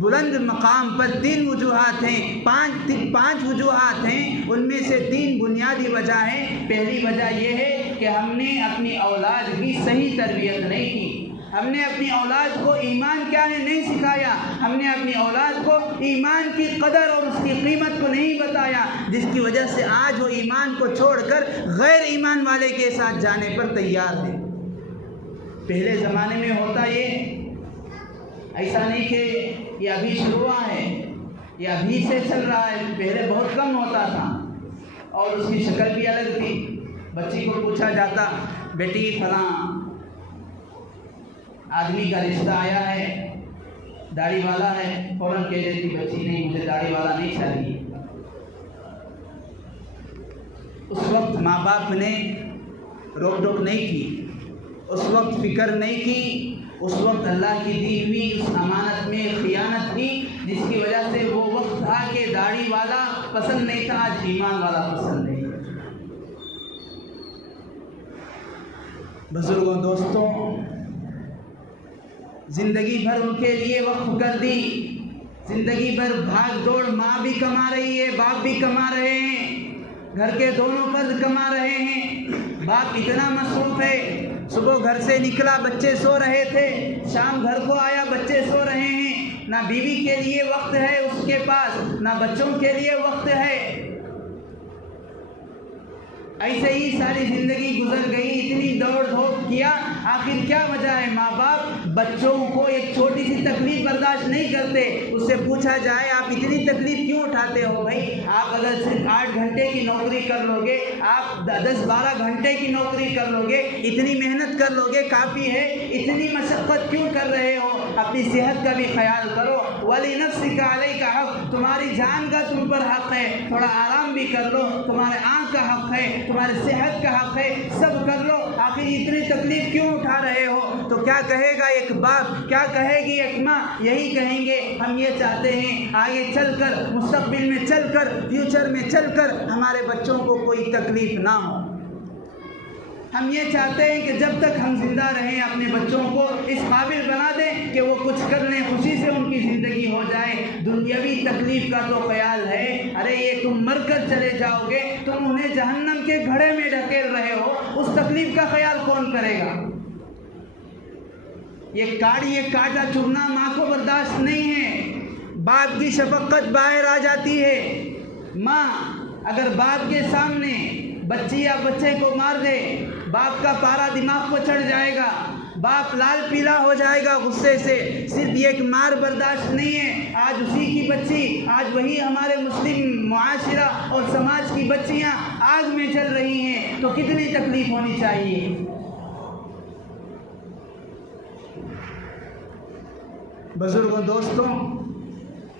بلند مقام پر 3 وجوہات ہیں، 5 وجوہات ہیں، ان میں سے 3 بنیادی وجہ ہیں۔ پہلی وجہ یہ ہے کہ ہم نے اپنی اولاد کی صحیح تربیت نہیں کی، ہم نے اپنی اولاد کو ایمان کیا ہے نہیں سکھایا، ہم نے اپنی اولاد کو ایمان کی قدر اور اس کی قیمت کو نہیں بتایا، جس کی وجہ سے آج وہ ایمان کو چھوڑ کر غیر ایمان والے کے ساتھ جانے پر تیار ہے۔ پہلے زمانے میں ہوتا یہ، ایسا نہیں کہ یہ ابھی شروع ہوا ہے، یہ ابھی سے چل رہا ہے، پہلے بہت کم ہوتا تھا اور اس کی شکل بھی الگ تھی۔ بچی کو پوچھا جاتا بیٹی فلاں آدمی کا رشتہ آیا ہے، داڑھی والا ہے، فوراً کہہ دیتی بچی نہیں مجھے داڑھی والا نہیں چاہیے۔ اس وقت ماں باپ نے روک ٹوک نہیں کی، اس وقت فکر نہیں کی، اس وقت اللہ کی دی ہوئی اس امانت میں خیانت کی، جس کی وجہ سے وہ وقت تھا کہ داڑھی والا پسند نہیں تھا، آج ایمان والا پسند نہیں۔ بزرگوں، دوستوں، زندگی بھر ان کے لیے وقف کر دی، زندگی بھر بھاگ دوڑ، ماں بھی کما رہی ہے، باپ بھی کما رہے ہیں، گھر کے دونوں فرد کما رہے ہیں، باپ اتنا مصروف ہے، صبح گھر سے نکلا بچے سو رہے تھے، شام گھر کو آیا بچے سو رہے ہیں، نہ بیوی کے لیے وقت ہے اس کے پاس، نہ بچوں کے لیے وقت ہے۔ ایسے ہی ساری زندگی گزر گئی، اتنی دوڑ دھوپ کیا، آخر کیا وجہ ہے؟ ماں باپ بچوں کو ایک چھوٹی سی تکلیف برداشت نہیں کرتے۔ اس سے پوچھا جائے آپ اتنی تکلیف کیوں اٹھاتے ہو بھائی؟ آپ اگر صرف 8 گھنٹے کی نوکری کر لو گے، آپ 10-12 گھنٹے کی نوکری کر لو گے، اتنی محنت کر لو گے کافی ہے، اتنی مشقت کیوں کر رہے ہو؟ اپنی صحت کا بھی خیال کرو۔ وَلِنَفْسِكَ عَلَيْكَ حَقٌّ، تمہاری جان کا تم پر حق ہے، تھوڑا آرام بھی کر لو، تمہارے آنکھ کا حق ہے، تمہاری صحت کا حق ہے، سب کر لو، آخر اتنی تکلیف کیوں اٹھا رہے ہو؟ تو کیا کہے گا ایک باپ، کیا کہے گی ایک ماں؟ یہی کہیں گے ہم یہ چاہتے ہیں آگے چل کر، مستقبل میں چل کر، فیوچر میں چل کر ہمارے بچوں کو کوئی تکلیف نہ ہو۔ ہم یہ چاہتے ہیں کہ جب تک ہم زندہ رہیں اپنے بچوں کو اس قابل بنا دیں کہ وہ کچھ کر لیں، خوشی سے ان کی زندگی ہو جائے۔ دنیاوی تکلیف کا تو خیال ہے، ارے یہ تم مر کر چلے جاؤ گے، تم انہیں جہنم کے گھڑے میں ڈھکیل رہے ہو، اس تکلیف کا خیال کون کرے گا؟ یہ کاٹا چبھنا ماں کو برداشت نہیں ہے، باپ کی شفقت باہر آ جاتی ہے۔ ماں اگر باپ کے سامنے بچی یا بچے کو مار دے، باپ کا پارا دماغ کو چڑھ جائے گا، باپ لال پیلا ہو جائے گا غصے سے۔ صرف یہ ایک مار برداشت نہیں ہے، آج اسی کی بچی، آج وہی ہمارے مسلم معاشرہ اور سماج کی بچیاں آگ میں جل رہی ہیں، تو کتنی تکلیف ہونی چاہیے۔ بزرگوں، دوستوں،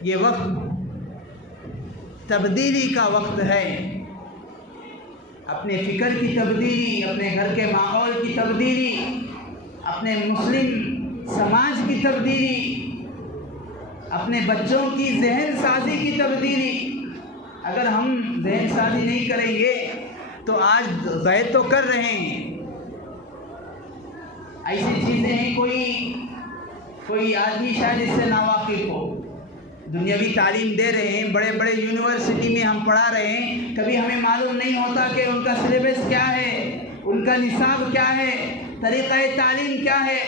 یہ وقت تبدیلی کا وقت ہے، اپنے فکر کی تبدیلی، اپنے گھر کے ماحول کی تبدیلی، اپنے مسلم سماج کی تبدیلی، اپنے بچوں کی ذہن سازی کی تبدیلی۔ اگر ہم ذہن سازی نہیں کریں گے تو آج غیر تو کر رہے ہیں، ایسی چیزیں ہیں کوئی آدمی شاید اس سے ناواقف ہو، دنیاوی تعلیم دے رہے ہیں، بڑے بڑے یونیورسٹی میں ہم پڑھا رہے ہیں، کبھی ہمیں معلوم نہیں ہوتا کہ ان کا سلیبس کیا ہے، ان کا نصاب کیا ہے، طریقہ تعلیم کیا ہے۔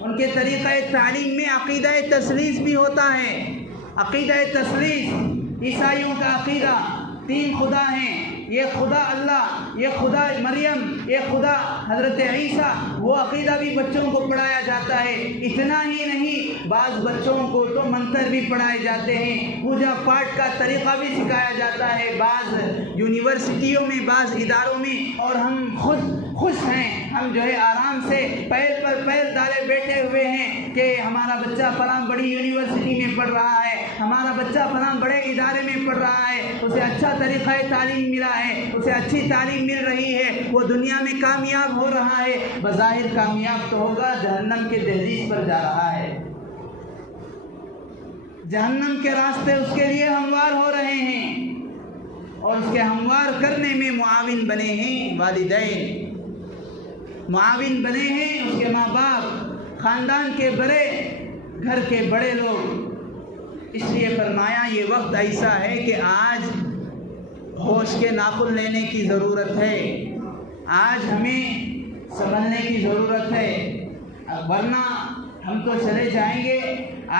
ان کے طریقہ تعلیم میں عقیدہ تثلیث بھی ہوتا ہے۔ عقیدہ تثلیث، عیسائیوں کا عقیدہ 3 خدا ہیں، یہ خدا اللہ، یہ خدا مریم، یہ خدا حضرت عیسیٰ، وہ عقیدہ بھی بچوں کو پڑھایا جاتا ہے۔ اتنا ہی نہیں، بعض بچوں کو تو منتر بھی پڑھائے جاتے ہیں، پوجا پاٹ کا طریقہ بھی سکھایا جاتا ہے بعض یونیورسٹیوں میں، بعض اداروں میں، اور ہم خود خوش ہیں، ہم جو ہے آرام سے پیر پر پیر ڈالے بیٹھے ہوئے ہیں کہ ہمارا بچہ فلاں بڑی یونیورسٹی میں پڑھ رہا ہے، ہمارا بچہ فلاں بڑے ادارے میں پڑھ رہا ہے، اسے اچھا طریقہ تعلیم ملا ہے، اسے اچھی تعلیم مل رہی ہے، وہ دنیا میں کامیاب ہو رہا ہے، بظاہر کامیاب تو ہوگا، جہنم کے دہلیز پر جا رہا ہے، جہنم کے راستے اس کے لیے ہموار ہو رہے ہیں، اور اس کے ہموار کرنے میں معاون بنے ہیں والدین، معاون بنے ہیں اس کے ماں باپ، خاندان کے بڑے، گھر کے بڑے لوگ۔ اس لیے فرمایا یہ وقت ایسا ہے کہ آج ہوش کے ناخن لینے کی ضرورت ہے، آج ہمیں سنبھلنے کی ضرورت ہے، ورنہ ہم تو چلے جائیں گے،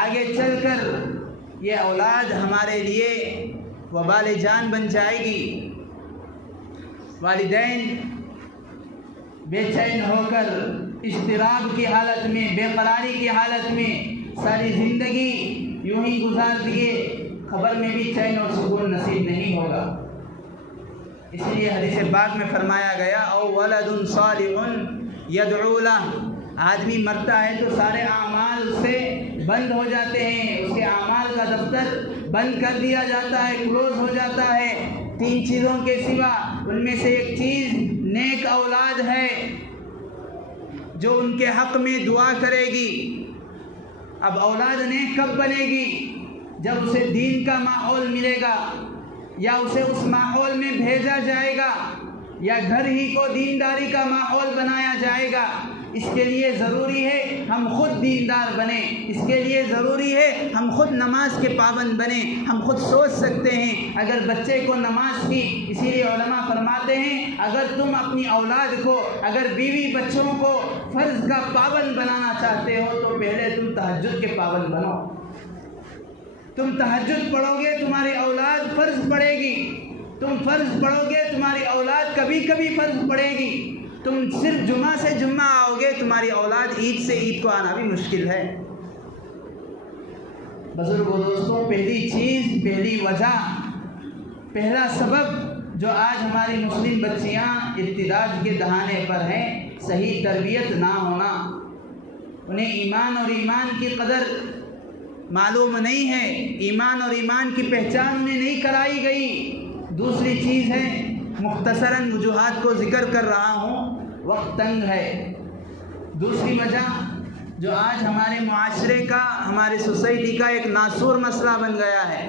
آگے چل کر یہ اولاد ہمارے لیے وبال جان بن جائے گی۔ والدین بے چین ہو کر اضطراب کی حالت میں، بے قراری کی حالت میں ساری زندگی یوں ہی گزار دیے، خبر میں بھی چین اور سکون نصیب نہیں ہوگا۔ اس لیے حدیث پاک میں فرمایا گیا او ولد صالح یدعو لہ، آدمی مرتا ہے تو سارے اعمال اس سے بند ہو جاتے ہیں، اس کے اعمال کا دفتر بند کر دیا جاتا ہے، کلوز ہو جاتا ہے، 3 چیزوں کے سوا۔ ان میں سے ایک چیز نیک اولاد ہے جو ان کے حق میں دعا کرے گی۔ اب اولاد نیک کب بنے گی؟ جب اسے دین کا ماحول ملے گا، یا اسے اس ماحول میں بھیجا جائے گا، یا گھر ہی کو دینداری کا ماحول بنایا جائے گا۔ اس کے لیے ضروری ہے ہم خود دیندار بنیں، اس کے لیے ضروری ہے ہم خود نماز کے پابند بنیں۔ ہم خود سوچ سکتے ہیں اگر بچے کو نماز کی، اسی لیے علماء فرماتے ہیں اگر تم اپنی اولاد کو، اگر بیوی بچوں کو فرض کا پابند بنانا چاہتے ہو تو پہلے تم تہجد کے پابند بنو۔ تم تہجد پڑھو گے تمہاری اولاد فرض پڑھے گی، تم فرض پڑھو گے تمہاری اولاد کبھی کبھی فرض پڑھے گی، تم صرف جمعہ سے جمعہ آؤ گے تمہاری اولاد عید سے عید کو آنا بھی مشکل ہے۔ بزرگوں دوستوں، پہلی چیز، پہلی وجہ، پہلا سبب جو آج ہماری مسلم بچیاں ارتداد کے دہانے پر ہیں، صحیح تربیت نہ ہونا، انہیں ایمان اور ایمان کی قدر معلوم نہیں ہے، ایمان اور ایمان کی پہچان انہیں نہیں کرائی گئی۔ دوسری چیز ہے، مختصراً وجوہات کو ذکر کر رہا ہوں، وقت تنگ ہے۔ دوسری وجہ جو آج ہمارے معاشرے کا، ہمارے سوسائٹی کا ایک ناسور مسئلہ بن گیا ہے،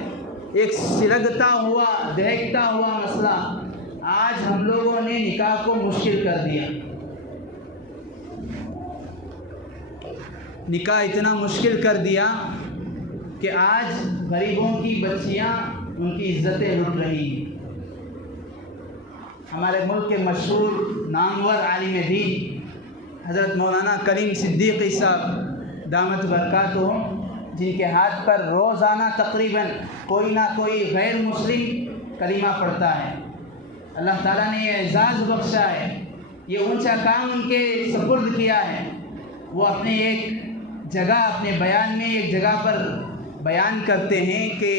ایک سلگتا ہوا، دہکتا ہوا مسئلہ، آج ہم لوگوں نے نکاح کو مشکل کر دیا۔ نکاح اتنا مشکل کر دیا کہ آج غریبوں کی بچیاں ان کی عزتیں لٹ رہی ہیں۔ ہمارے ملک کے مشہور نامور عالم دین حضرت مولانا کریم صدیقی صاحب دامت برکاتہم، جن کے ہاتھ پر روزانہ تقریباً کوئی نہ کوئی غیر مسلم کلمہ پڑھتا ہے، اللہ تعالیٰ نے یہ اعزاز بخشا ہے، یہ اونچا کام ان کے سپرد کیا ہے۔ وہ اپنے ایک جگہ، اپنے بیان میں ایک جگہ پر بیان کرتے ہیں کہ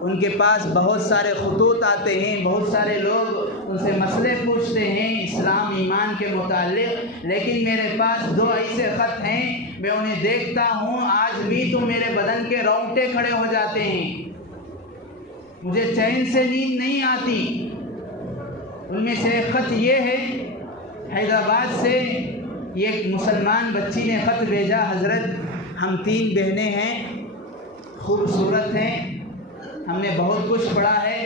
ان کے پاس بہت سارے خطوط آتے ہیں، بہت سارے لوگ ان سے مسئلے پوچھتے ہیں اسلام ایمان کے متعلق، لیکن میرے پاس 2 ایسے خط ہیں، میں انہیں دیکھتا ہوں آج بھی تو میرے بدن کے رونگٹے کھڑے ہو جاتے ہیں، مجھے چین سے نیند نہیں آتی۔ ان میں سے ایک خط یہ ہے، حیدرآباد سے ایک مسلمان بچی نے خط بھیجا، حضرت ہم 3 بہنیں ہیں، خوبصورت ہیں، ہم نے بہت کچھ پڑھا ہے،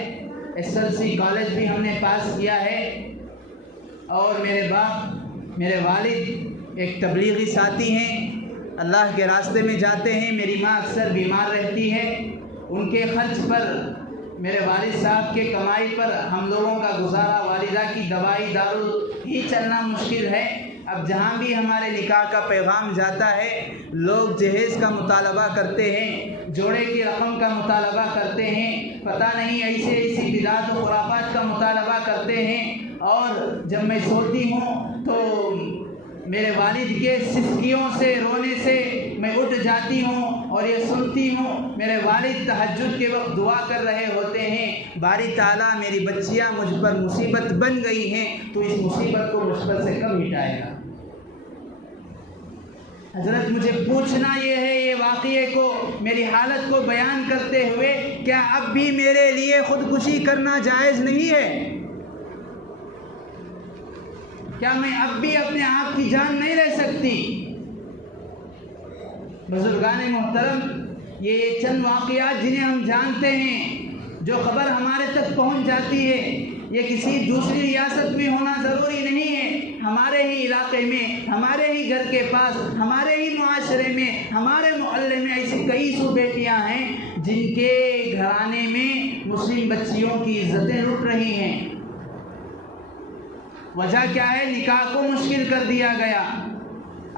SLC کالج بھی ہم نے پاس کیا ہے، اور میرے باپ، میرے والد ایک تبلیغی ساتھی ہیں، اللہ کے راستے میں جاتے ہیں، میری ماں اکثر بیمار رہتی ہے، ان کے خرچ پر، میرے والد صاحب کے کمائی پر ہم لوگوں کا گزارا، والدہ کی دوائی دارو ہی چلنا مشکل ہے۔ اب جہاں بھی ہمارے نکاح کا پیغام جاتا ہے، لوگ جہیز کا مطالبہ کرتے ہیں، جوڑے کی رقم کا مطالبہ کرتے ہیں، پتہ نہیں ایسی بدعات و خرافات کا مطالبہ کرتے ہیں، اور جب میں سوتی ہوں تو میرے والد کے سسکیوں سے، رونے سے میں اٹھ جاتی ہوں اور یہ سنتی ہوں میرے والد تہجد کے وقت دعا کر رہے ہوتے ہیں، باری تعالیٰ میری بچیاں مجھ پر مصیبت بن گئی ہیں تو اس مصیبت کو مجھ پر سے کب مٹائے گا۔ حضرت مجھے پوچھنا یہ ہے، یہ واقعے کو، میری حالت کو بیان کرتے ہوئے، کیا اب بھی میرے لیے خودکشی کرنا جائز نہیں ہے؟ کیا میں اب بھی اپنے آپ کی جان نہیں لے سکتی؟ بزرگان محترم، یہ چند واقعات جنہیں ہم جانتے ہیں، جو خبر ہمارے تک پہنچ جاتی ہے، یہ کسی دوسری ریاست میں ہونا ضروری نہیں ہے، ہمارے ہی علاقے میں، ہمارے ہی گھر کے پاس، ہمارے ہی معاشرے میں، ہمارے محلے میں ایسی کئی سو بیٹیاں ہیں جن کے گھرانے میں مسلم بچیوں کی عزتیں لٹ رہی ہیں۔ وجہ کیا ہے؟ نکاح کو مشکل کر دیا گیا۔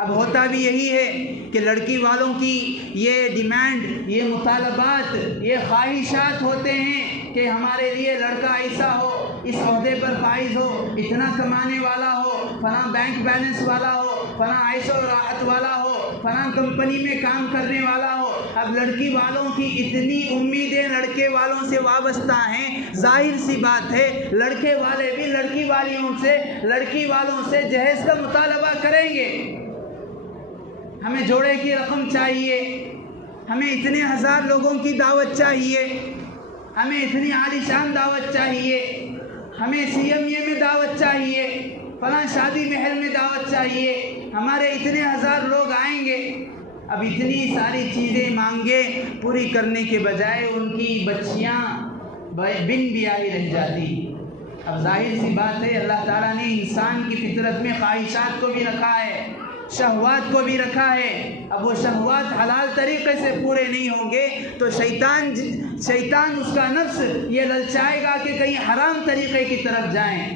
اب ہوتا بھی یہی ہے کہ لڑکی والوں کی یہ ڈیمانڈ، یہ مطالبات، یہ خواہشات ہوتے ہیں کہ ہمارے لیے لڑکا ایسا ہو، اس عہدے پر فائز ہو، اتنا کمانے والا ہو، فلاں بینک بیلنس والا ہو، فلاں عیش و راحت والا ہو، فلاں کمپنی میں کام کرنے والا ہو۔ اب لڑکی والوں کی اتنی امیدیں لڑکے والوں سے وابستہ ہیں، ظاہر سی بات ہے لڑکے والے بھی لڑکی والوں سے جہیز کا مطالبہ کریں گے۔ ہمیں جوڑے کی رقم چاہیے، ہمیں اتنے ہزار لوگوں کی دعوت چاہیے، ہمیں اتنی عالیشان دعوت چاہیے، ہمیں CMA میں دعوت چاہیے، فلاں شادی محل میں دعوت چاہیے، ہمارے اتنے ہزار لوگ آئیں گے۔ اب اتنی ساری چیزیں مانگے پوری کرنے کے بجائے ان کی بچیاں بن بیاہی رہ جاتی۔ اب ظاہر سی بات ہے اللہ تعالیٰ نے انسان کی فطرت میں خواہشات کو بھی رکھا ہے، شہوات کو بھی رکھا ہے۔ اب وہ شہوات حلال طریقے سے پورے نہیں ہوں گے تو شیطان اس کا نفس یہ للچائے گا کہ کہیں حرام طریقے کی طرف جائیں،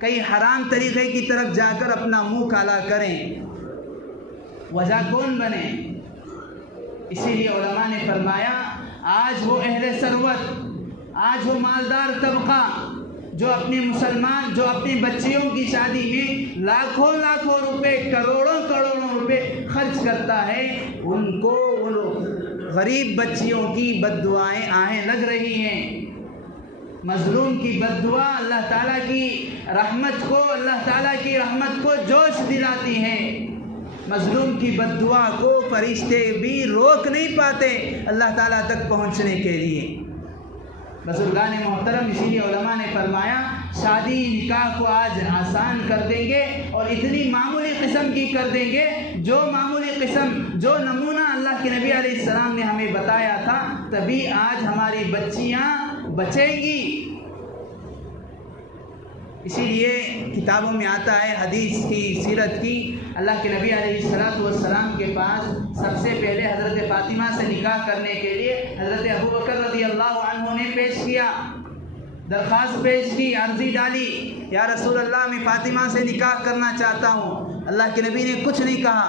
کہیں حرام طریقے کی طرف جا کر اپنا منہ کالا کریں۔ وجہ کون بنے؟ اسی لیے علماء نے فرمایا آج وہ اہل ثروت، آج وہ مالدار طبقہ جو اپنی بچیوں کی شادی میں لاکھوں روپے، کروڑوں روپے خرچ کرتا ہے، ان کو غریب بچیوں کی بد دعائیں آہیں لگ رہی ہیں۔ مظلوم کی بد دعا اللہ تعالیٰ کی رحمت کو جوش دلاتی ہیں۔ مظلوم کی بد دعا کو فرشتے بھی روک نہیں پاتے اللہ تعالیٰ تک پہنچنے کے لیے۔ بزرگان محترم، اسی لیے علماء نے فرمایا شادی نکاح کو آج آسان کر دیں گے اور اتنی معمولی قسم کی کر دیں گے، جو معمولی قسم، جو نمونہ اللہ کے نبی علیہ السلام نے ہمیں بتایا تھا، تبھی آج ہماری بچیاں بچیں گی۔ اسی لیے کتابوں میں آتا ہے، حدیث کی، سیرت کی، اللہ کے نبی علیہ السلام کے پاس سب سے پہلے حضرت فاطمہ سے نکاح کرنے کے لیے حضرت ابوبکر رضی اللہ عنہ نے پیش کیا، درخواست پیش کی، عرضی ڈالی، یا رسول اللہ میں فاطمہ سے نکاح کرنا چاہتا ہوں۔ اللہ کے نبی نے کچھ نہیں کہا۔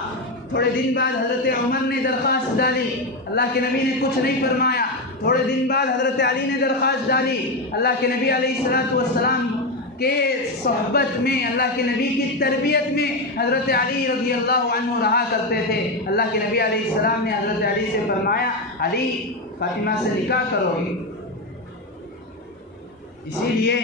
تھوڑے دن بعد حضرت عمر نے درخواست ڈالی، اللہ کے نبی نے کچھ نہیں فرمایا۔ تھوڑے دن بعد حضرت علی نے درخواست ڈالی، اللہ کے نبی علیہ السلام کے صحبت میں، اللہ کے نبی کی تربیت میں حضرت علی رضی اللہ عنہ رہا کرتے تھے۔ اللہ کے نبی علیہ السلام نے حضرت علی سے فرمایا علی فاطمہ سے نکاح کرو گے۔ اسی لیے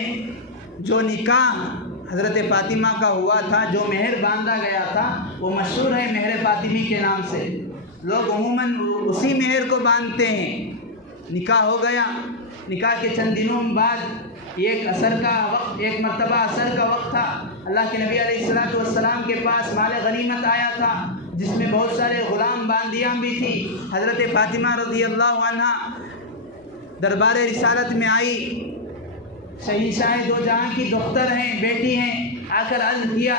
جو نکاح حضرت فاطمہ کا ہوا تھا، جو مہر باندھا گیا تھا، وہ مشہور ہے مہر فاطمی کے نام سے، لوگ عموماً اسی مہر کو باندھتے ہیں۔ نکاح ہو گیا، نکاح کے چند دنوں بعد ایک مرتبہ عصر کا وقت تھا، اللہ کے نبی علیہ السلام کے پاس مال غنیمت آیا تھا جس میں بہت سارے غلام باندیاں بھی تھی۔ حضرت فاطمہ رضی اللہ عنہ دربار رسالت میں آئی، شہنشاہ دو جہاں کی دختر ہیں، بیٹی ہیں، آ کر عرض کیا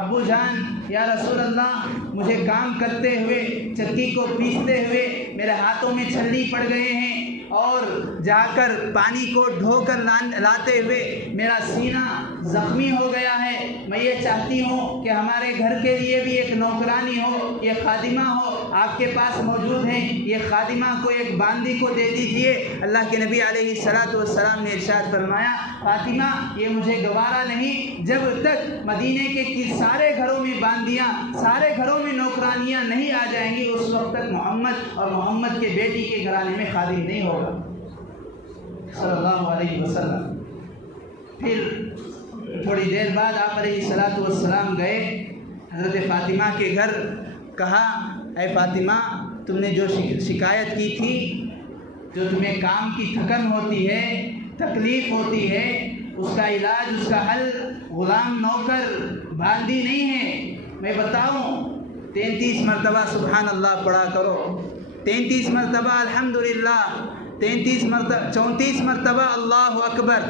ابو جان یا رسول اللہ، مجھے کام کرتے ہوئے، چکی کو پیستے ہوئے میرے ہاتھوں میں چھلنی پڑ گئے ہیں، اور جا کر پانی کو ڈھو کر لاتے ہوئے میرا سینہ زخمی ہو گیا ہے۔ میں یہ چاہتی ہوں کہ ہمارے گھر کے لیے بھی ایک نوکرانی ہو، یہ خادمہ ہو، آپ کے پاس موجود ہیں، یہ خادمہ کو ایک باندی کو دے دیجئے۔ اللہ کے نبی علیہ السلام نے ارشاد فرمایا فاطمہ یہ مجھے گوارا نہیں، جب تک مدینے کے سارے گھروں میں باندیاں، سارے گھروں میں نوکرانیاں نہیں آ جائیں گی، اس وقت تک محمد اور محمد کے بیٹی کے گھرانے میں خادم نہیں ہوگا صلی اللہ علیہ وسلم۔ پھر تھوڑی دیر بعد آپ علیہ السلام گئے حضرت فاطمہ کے گھر، کہا اے فاطمہ تم نے جو شکایت کی تھی، جو تمہیں کام کی تھکن ہوتی ہے، تکلیف ہوتی ہے، اس کا علاج، اس کا حل غلام نوکر باندھی نہیں ہے. میں بتاؤں 33 مرتبہ سبحان اللہ پڑھا کرو, 33 مرتبہ الحمدللہ, 34 مرتبہ اللہ اکبر,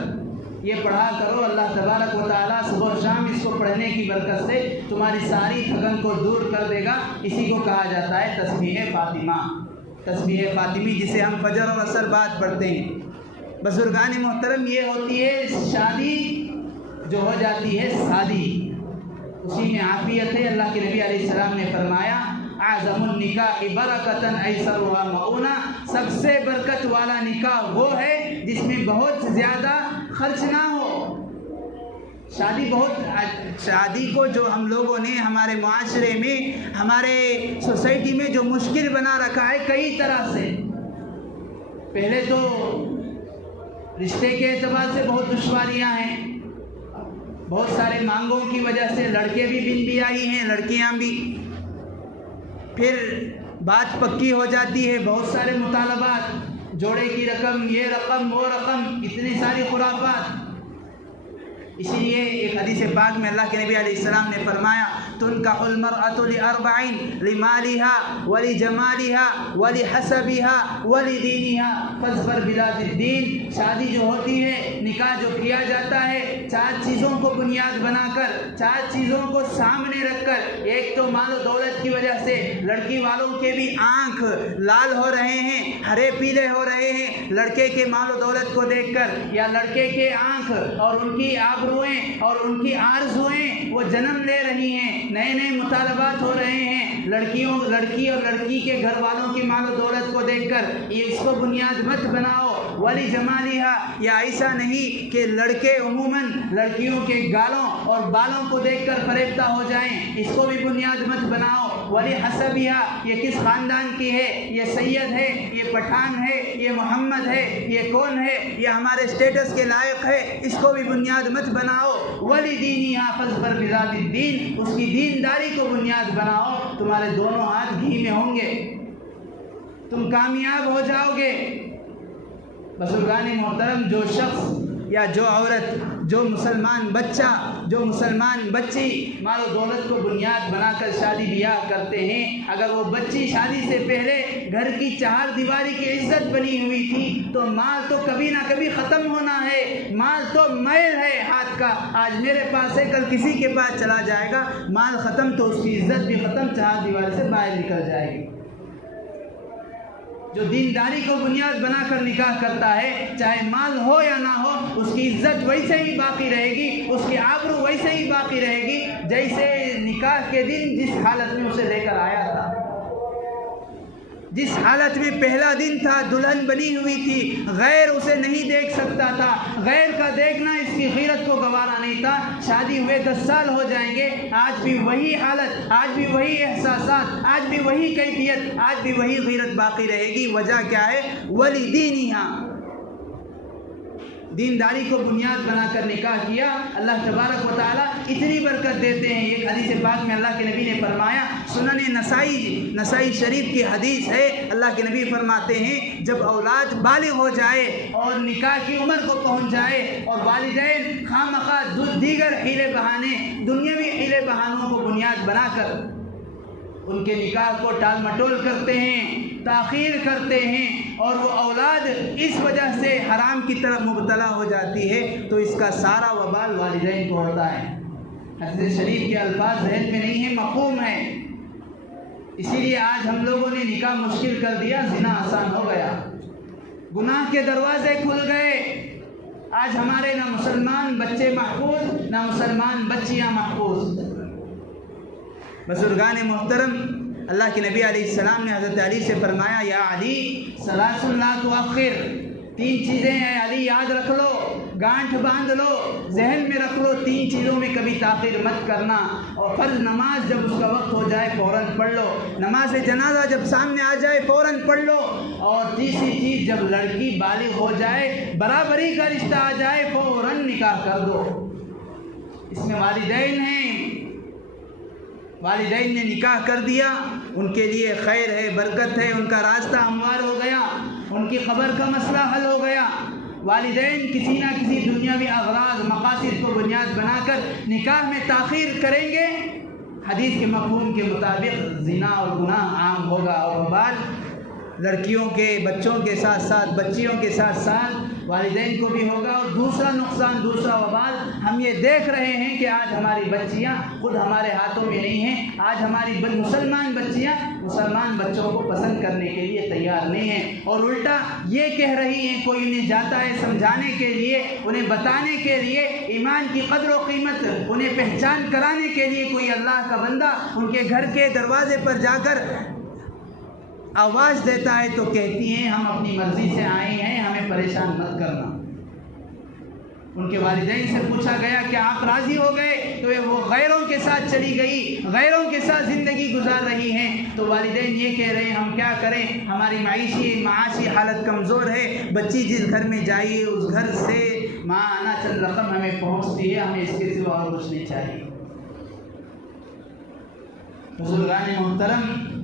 یہ پڑھا کرو. اللہ تبارک و تعالیٰ صبح و شام اس کو پڑھنے کی برکت سے تمہاری ساری تھکن کو دور کر دے گا. اسی کو کہا جاتا ہے تسبیح فاطمہ, تسبیح فاطمی, جسے ہم فجر اور عصر بعد پڑھتے ہیں. بزرگان محترم, یہ ہوتی ہے شادی جو ہو جاتی ہے سادی, اسی میں عافیت ہے. اللہ کے نبی علیہ السلام نے فرمایا اعظم النکاح برکتاً ایسرھا مؤونہ, سب سے برکت والا نکاح وہ ہے جس میں بہت زیادہ خرچ نہ ہو. شادی کو جو ہم لوگوں نے ہمارے معاشرے میں, ہمارے سوسائٹی میں جو مشکل بنا رکھا ہے کئی طرح سے. پہلے تو رشتے کے اعتبار سے بہت دشواریاں ہیں, بہت سارے مانگوں کی وجہ سے لڑکے بھی بن بیاہی ہیں, لڑکیاں بھی. پھر بات پکی ہو جاتی ہے, بہت سارے مطالبات, جوڑے کی رقم, یہ رقم, وہ رقم, اتنی ساری خرافات. اسی لیے ایک حدیث پاک میں اللہ کے نبی علیہ السلام نے فرمایا تنکح المرأة لأربع لمالها ولجمالها ولحسبها ولدينها فاظفر بذات الدين. شادی جو ہوتی ہے, نکاح جو کیا جاتا ہے, 4 چیزوں کو بنیاد بنا کر, 4 چیزوں کو سامنے رکھ کر. ایک تو مال و دولت کی وجہ سے لڑکی والوں کے بھی آنکھ لال ہو رہے ہیں, ہرے پیلے ہو رہے ہیں لڑکے کے مال و دولت کو دیکھ کر, یا لڑکے کے آنکھ اور ان کی آبروئیں اور ان کی آرزوئیں وہ جنم لے رہی ہیں. نئے نئے مطالبات ہو رہے ہیں لڑکی اور لڑکی کے گھر والوں کی مال و دولت کو دیکھ کر. اس کو بنیاد مت بناؤ. ولی جمالہا, یا ایسا نہیں کہ لڑکے عموماً لڑکیوں کے گالوں اور بالوں کو دیکھ کر فریفتہ ہو جائیں, اس کو بھی بنیاد مت بناؤ. ولی حسبہا, یہ کس خاندان کی ہے, یہ سید ہے, یہ پٹھان ہے, یہ محمد ہے, یہ کون ہے, یہ ہمارے اسٹیٹس کے لائق ہے, اس کو بھی بنیاد مت بناؤ. ولی دینہا فاظفر بذات الدین, اس کی دینداری کو بنیاد بناؤ. تمہارے دونوں ہاتھ گھی میں ہوں گے, تم کامیاب ہو جاؤ گے. بزرگان محترم, جو شخص یا جو عورت, جو مسلمان بچہ, جو مسلمان بچی مال و دولت کو بنیاد بنا کر شادی بیاہ کرتے ہیں, اگر وہ بچی شادی سے پہلے گھر کی 4 دیواری کی عزت بنی ہوئی تھی تو مال تو کبھی نہ کبھی ختم ہونا ہے. مال تو میل ہے ہاتھ کا, آج میرے پاس ہے کل کسی کے پاس چلا جائے گا, مال ختم تو اس کی عزت بھی ختم, 4 دیواری سے باہر نکل جائے گی. جو دینداری کو بنیاد بنا کر نکاح کرتا ہے, چاہے مال ہو یا نہ ہو, اس کی عزت ویسے ہی باقی رہے گی, اس کی آبرو ویسے ہی باقی رہے گی جیسے نکاح کے دن جس حالت میں اسے لے کر آیا تھا, جس حالت میں پہلا دن تھا, دلہن بنی ہوئی تھی, غیر اسے نہیں دیکھ سکتا تھا, غیر کا دیکھنا اس کی غیرت کو گوارا نہیں تھا. شادی ہوئے 10 سال ہو جائیں گے, آج بھی وہی حالت, آج بھی وہی احساسات, آج بھی وہی کیفیت, آج بھی وہی غیرت باقی رہے گی. وجہ کیا ہے؟ ولی دینہا, دینداری کو بنیاد بنا کر نکاح کیا. اللہ تبارک و تعالیٰ اتنی برکت دیتے ہیں. ایک حدیث پاک میں اللہ کے نبی نے فرمایا, سنن نسائی شریف کی حدیث ہے, اللہ کے نبی فرماتے ہیں جب اولاد بالغ ہو جائے اور نکاح کی عمر کو پہنچ جائے اور والدین خواہ دیگر حیلے بہانے, دنیاوی حیلے بہانوں کو بنیاد بنا کر ان کے نکاح کو ٹال مٹول کرتے ہیں, تاخیر کرتے ہیں, اور وہ اولاد اس وجہ سے حرام کی طرف مبتلا ہو جاتی ہے, تو اس کا سارا وبال والدین کو ہوتا ہے. حدیث شریف کے الفاظ ذہن میں نہیں ہیں, مفہوم ہے. اسی لیے آج ہم لوگوں نے نکاح مشکل کر دیا, زنا آسان ہو گیا, گناہ کے دروازے کھل گئے. آج ہمارے نہ مسلمان بچے محفوظ, نہ مسلمان بچیاں محفوظ. بزرگان محترم, اللہ کے نبی علیہ السلام نے حضرت علی سے فرمایا, یا علی ثلاث لا تؤخر, 3 چیزیں ہیں علی, یاد رکھ لو, گانٹھ باندھ لو, ذہن میں رکھ لو, 3 چیزوں میں کبھی تاخیر مت کرنا. اور فرض نماز جب اس کا وقت ہو جائے فوراً پڑھ لو, نماز جنازہ جب سامنے آ جائے فوراً پڑھ لو, اور تیسری چیز جب لڑکی بالغ ہو جائے, برابری کا رشتہ آ جائے, فوراً نکاح کر دو. اس میں والدین ہیں, والدین نے نکاح کر دیا, ان کے لیے خیر ہے, برکت ہے, ان کا راستہ ہموار ہو گیا, ان کی قبر کا مسئلہ حل ہو گیا. والدین کسی نہ کسی دنیاوی اغراض مقاصد کو بنیاد بنا کر نکاح میں تاخیر کریں گے، حدیث کے مفہوم کے مطابق زنا اور گناہ عام ہوگا، اور وبال لڑکیوں کے بچوں کے ساتھ ساتھ بچیوں کے ساتھ ساتھ والدین کو بھی ہوگا۔ اور دوسرا نقصان، دوسرا وبال ہم یہ دیکھ رہے ہیں کہ آج ہماری بچیاں خود ہمارے ہاتھوں میں نہیں ہیں، آج ہماری مسلمان بچیاں مسلمان بچوں کو پسند کرنے کے لیے تیار نہیں ہیں، اور الٹا یہ کہہ رہی ہیں، کوئی انہیں جاتا ہے سمجھانے کے لیے، انہیں بتانے کے لیے ایمان کی قدر و قیمت، انہیں پہچان کرانے کے لیے کوئی اللہ کا بندہ ان کے گھر کے دروازے پر جا کر آواز دیتا ہے تو کہتی ہیں ہم اپنی مرضی سے آئے ہیں، ہمیں پریشان مت کرنا۔ ان کے والدین سے پوچھا گیا کہ آپ راضی ہو گئے؟ تو وہ غیروں کے ساتھ چلی گئی، غیروں کے ساتھ زندگی گزار رہی ہیں۔ تو والدین یہ کہہ رہے ہیں ہم کیا کریں، ہماری معاشی حالت کمزور ہے، بچی جس گھر میں جائیے اس گھر سے ماں آنا چند رقم ہمیں پہنچتی ہے، ہمیں اس کے سوا اور کچھ نہیں چاہیے۔ بزرگان محترم،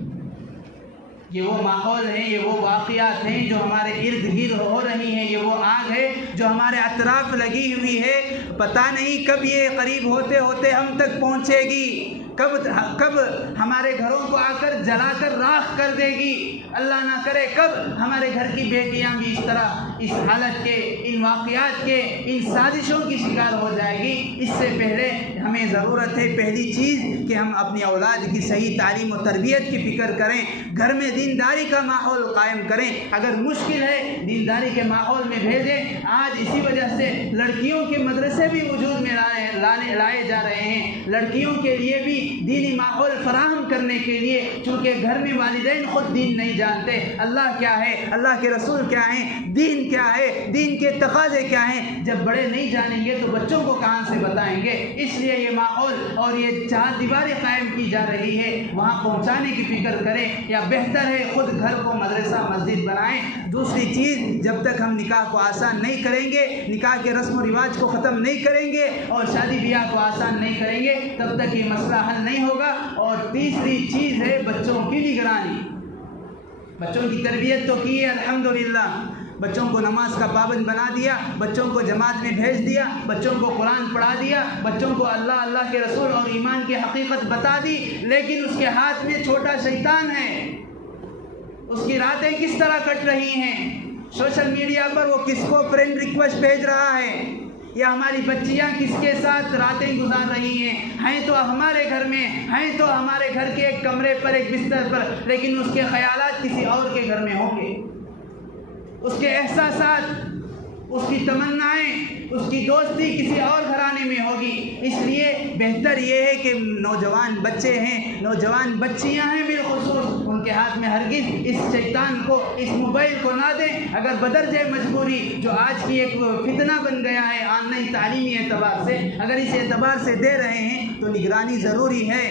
یہ وہ ماحول ہیں، یہ وہ واقعات ہیں جو ہمارے ارد گرد ہو رہی ہیں، یہ وہ آگ ہے جو ہمارے اطراف لگی ہوئی ہے، پتہ نہیں کب یہ قریب ہوتے ہوتے ہم تک پہنچے گی، کب ہمارے گھروں کو آ کر جلا کر راکھ کر دے گی، اللہ نہ کرے کب ہمارے گھر کی بیٹیاں بھی اس طرح اس حالت کے، ان واقعات کے، ان سازشوں کی شکار ہو جائے گی۔ اس سے پہلے ہمیں ضرورت ہے پہلی چیز کہ ہم اپنی اولاد کی صحیح تعلیم و تربیت کی فکر کریں، گھر میں دینداری کا ماحول قائم کریں، اگر مشکل ہے دینداری کے ماحول میں بھیجیں۔ آج اسی وجہ سے لڑکیوں کے مدرسے بھی وجود میں لائے جا رہے ہیں، لڑکیوں کے لیے بھی دینی ماحول فراہم کرنے کے لیے، چونکہ گھر میں والدین خود دین نہیں جانتے، اللہ کیا ہے، اللہ کے رسول کیا ہیں، دین کیا ہے، دین کے تقاضے کیا ہیں، جب بڑے نہیں جانیں گے تو بچوں کو کہاں سے بتائیں گے؟ اس لیے یہ ماحول اور یہ چار دیواریں قائم کی جا رہی ہے، وہاں پہنچانے کی فکر کریں، یا بہتر ہے خود گھر کو مدرسہ مسجد بنائیں۔ دوسری چیز، جب تک ہم نکاح کو آسان نہیں کریں گے، نکاح کے رسم و رواج کو ختم نہیں کریں گے اور شادی بیاہ کو آسان نہیں کریں گے، تب تک یہ مسئلہ حل نہیں ہوگا۔ اور تیسری چیز ہے بچوں کی نگرانی۔ بچوں کی تربیت تو کی ہے الحمدللہ، بچوں کو نماز کا پابند بنا دیا، بچوں کو جماعت میں بھیج دیا، بچوں کو قرآن پڑھا دیا، بچوں کو اللہ کے رسول اور ایمان کی حقیقت بتا دی، لیکن اس کے ہاتھ میں چھوٹا شیطان ہے، اس کی راتیں کس طرح کٹ رہی ہیں، سوشل میڈیا پر وہ کس کو فرینڈ ریکویسٹ بھیج رہا ہے، یا ہماری بچیاں کس کے ساتھ راتیں گزار رہی ہیں تو ہمارے گھر میں، ہیں تو ہمارے گھر کے ایک کمرے پر، ایک بستر پر، لیکن اس کے خیالات کسی اور کے گھر میں ہوں گے، اس کے احساسات، اس کی تمنائیں، اس کی دوستی کسی اور گھرانے میں ہوگی۔ اس لیے بہتر یہ ہے کہ نوجوان بچے ہیں، نوجوان بچیاں ہیں بالخصوص، ان کے ہاتھ میں ہرگز اس شیطان کو، اس موبائل کو نہ دیں۔ اگر بدرجہ مجبوری، جو آج کی ایک فتنہ بن گیا ہے آن لائن تعلیمی اعتبار سے، اگر اس اعتبار سے دے رہے ہیں تو نگرانی ضروری ہے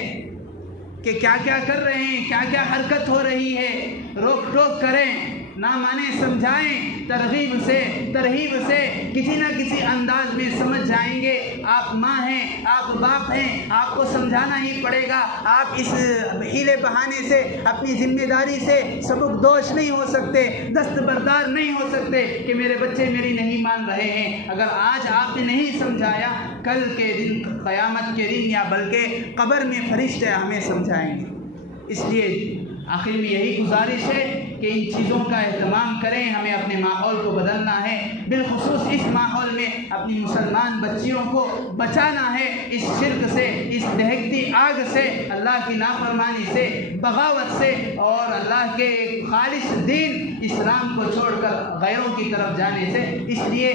کہ کیا کیا کر رہے ہیں، کیا کیا حرکت ہو رہی ہے، روک ٹوک کریں، نہ مانیں سمجھائیں، ترغیب سے ترہیب سے کسی نہ کسی انداز میں سمجھ جائیں گے۔ آپ ماں ہیں، آپ باپ ہیں، آپ کو سمجھانا ہی پڑے گا۔ آپ اس ہیلے بہانے سے، اپنی ذمہ داری سے سبک دوش نہیں ہو سکتے، دستبردار نہیں ہو سکتے کہ میرے بچے میری نہیں مان رہے ہیں۔ اگر آج آپ نے نہیں سمجھایا، کل کے دن، قیامت کے دن، یا بلکہ قبر میں فرشتے ہمیں سمجھائیں گے۔ اس لیے آخر میں یہی گزارش ہے کہ ان چیزوں کا اہتمام کریں، ہمیں اپنے ماحول کو بدلنا ہے، بالخصوص اس ماحول میں اپنی مسلمان بچیوں کو بچانا ہے اس شرک سے، اس دہکتی آگ سے، اللہ کی نافرمانی سے، بغاوت سے، اور اللہ کے خالص دین اسلام کو چھوڑ کر غیروں کی طرف جانے سے۔ اس لیے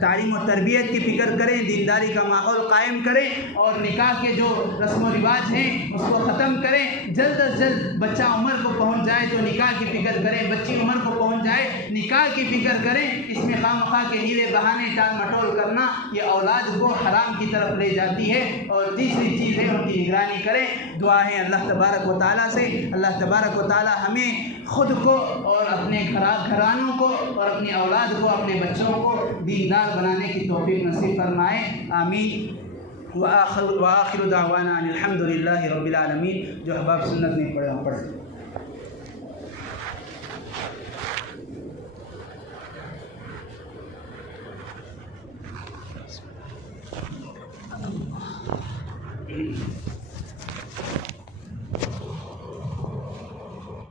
تعلیم و تربیت کی فکر کریں، دینداری کا ماحول قائم کریں، اور نکاح کے جو رسم و رواج ہیں اس کو ختم کریں۔ جلد از جلد بچہ عمر کو پہنچ جائے تو نکاح کی فکر کریں، بچی عمر کو پہنچ جائے نکاح کی فکر کریں۔ اس میں خواہ مخواہ کے ہیلے بہانے ٹال مٹول کرنا یہ اولاد کو حرام کی طرف لے جاتی ہے۔ اور تیسری چیز ہے ان کی نگرانی کریں۔ دعا ہے اللہ تبارک و تعالیٰ سے، اللہ تبارک و تعالیٰ ہمیں خود کو اور اپنے گھرانوں کو اور اپنی اولاد کو، اپنے بچوں کو دیندار بنانے کی توفیق نصیب فرمائے، آمین۔ وآخر دعوانا الحمد للہ رب العالمین۔ جو احباب سنت نہیں پڑھے ہم پڑھ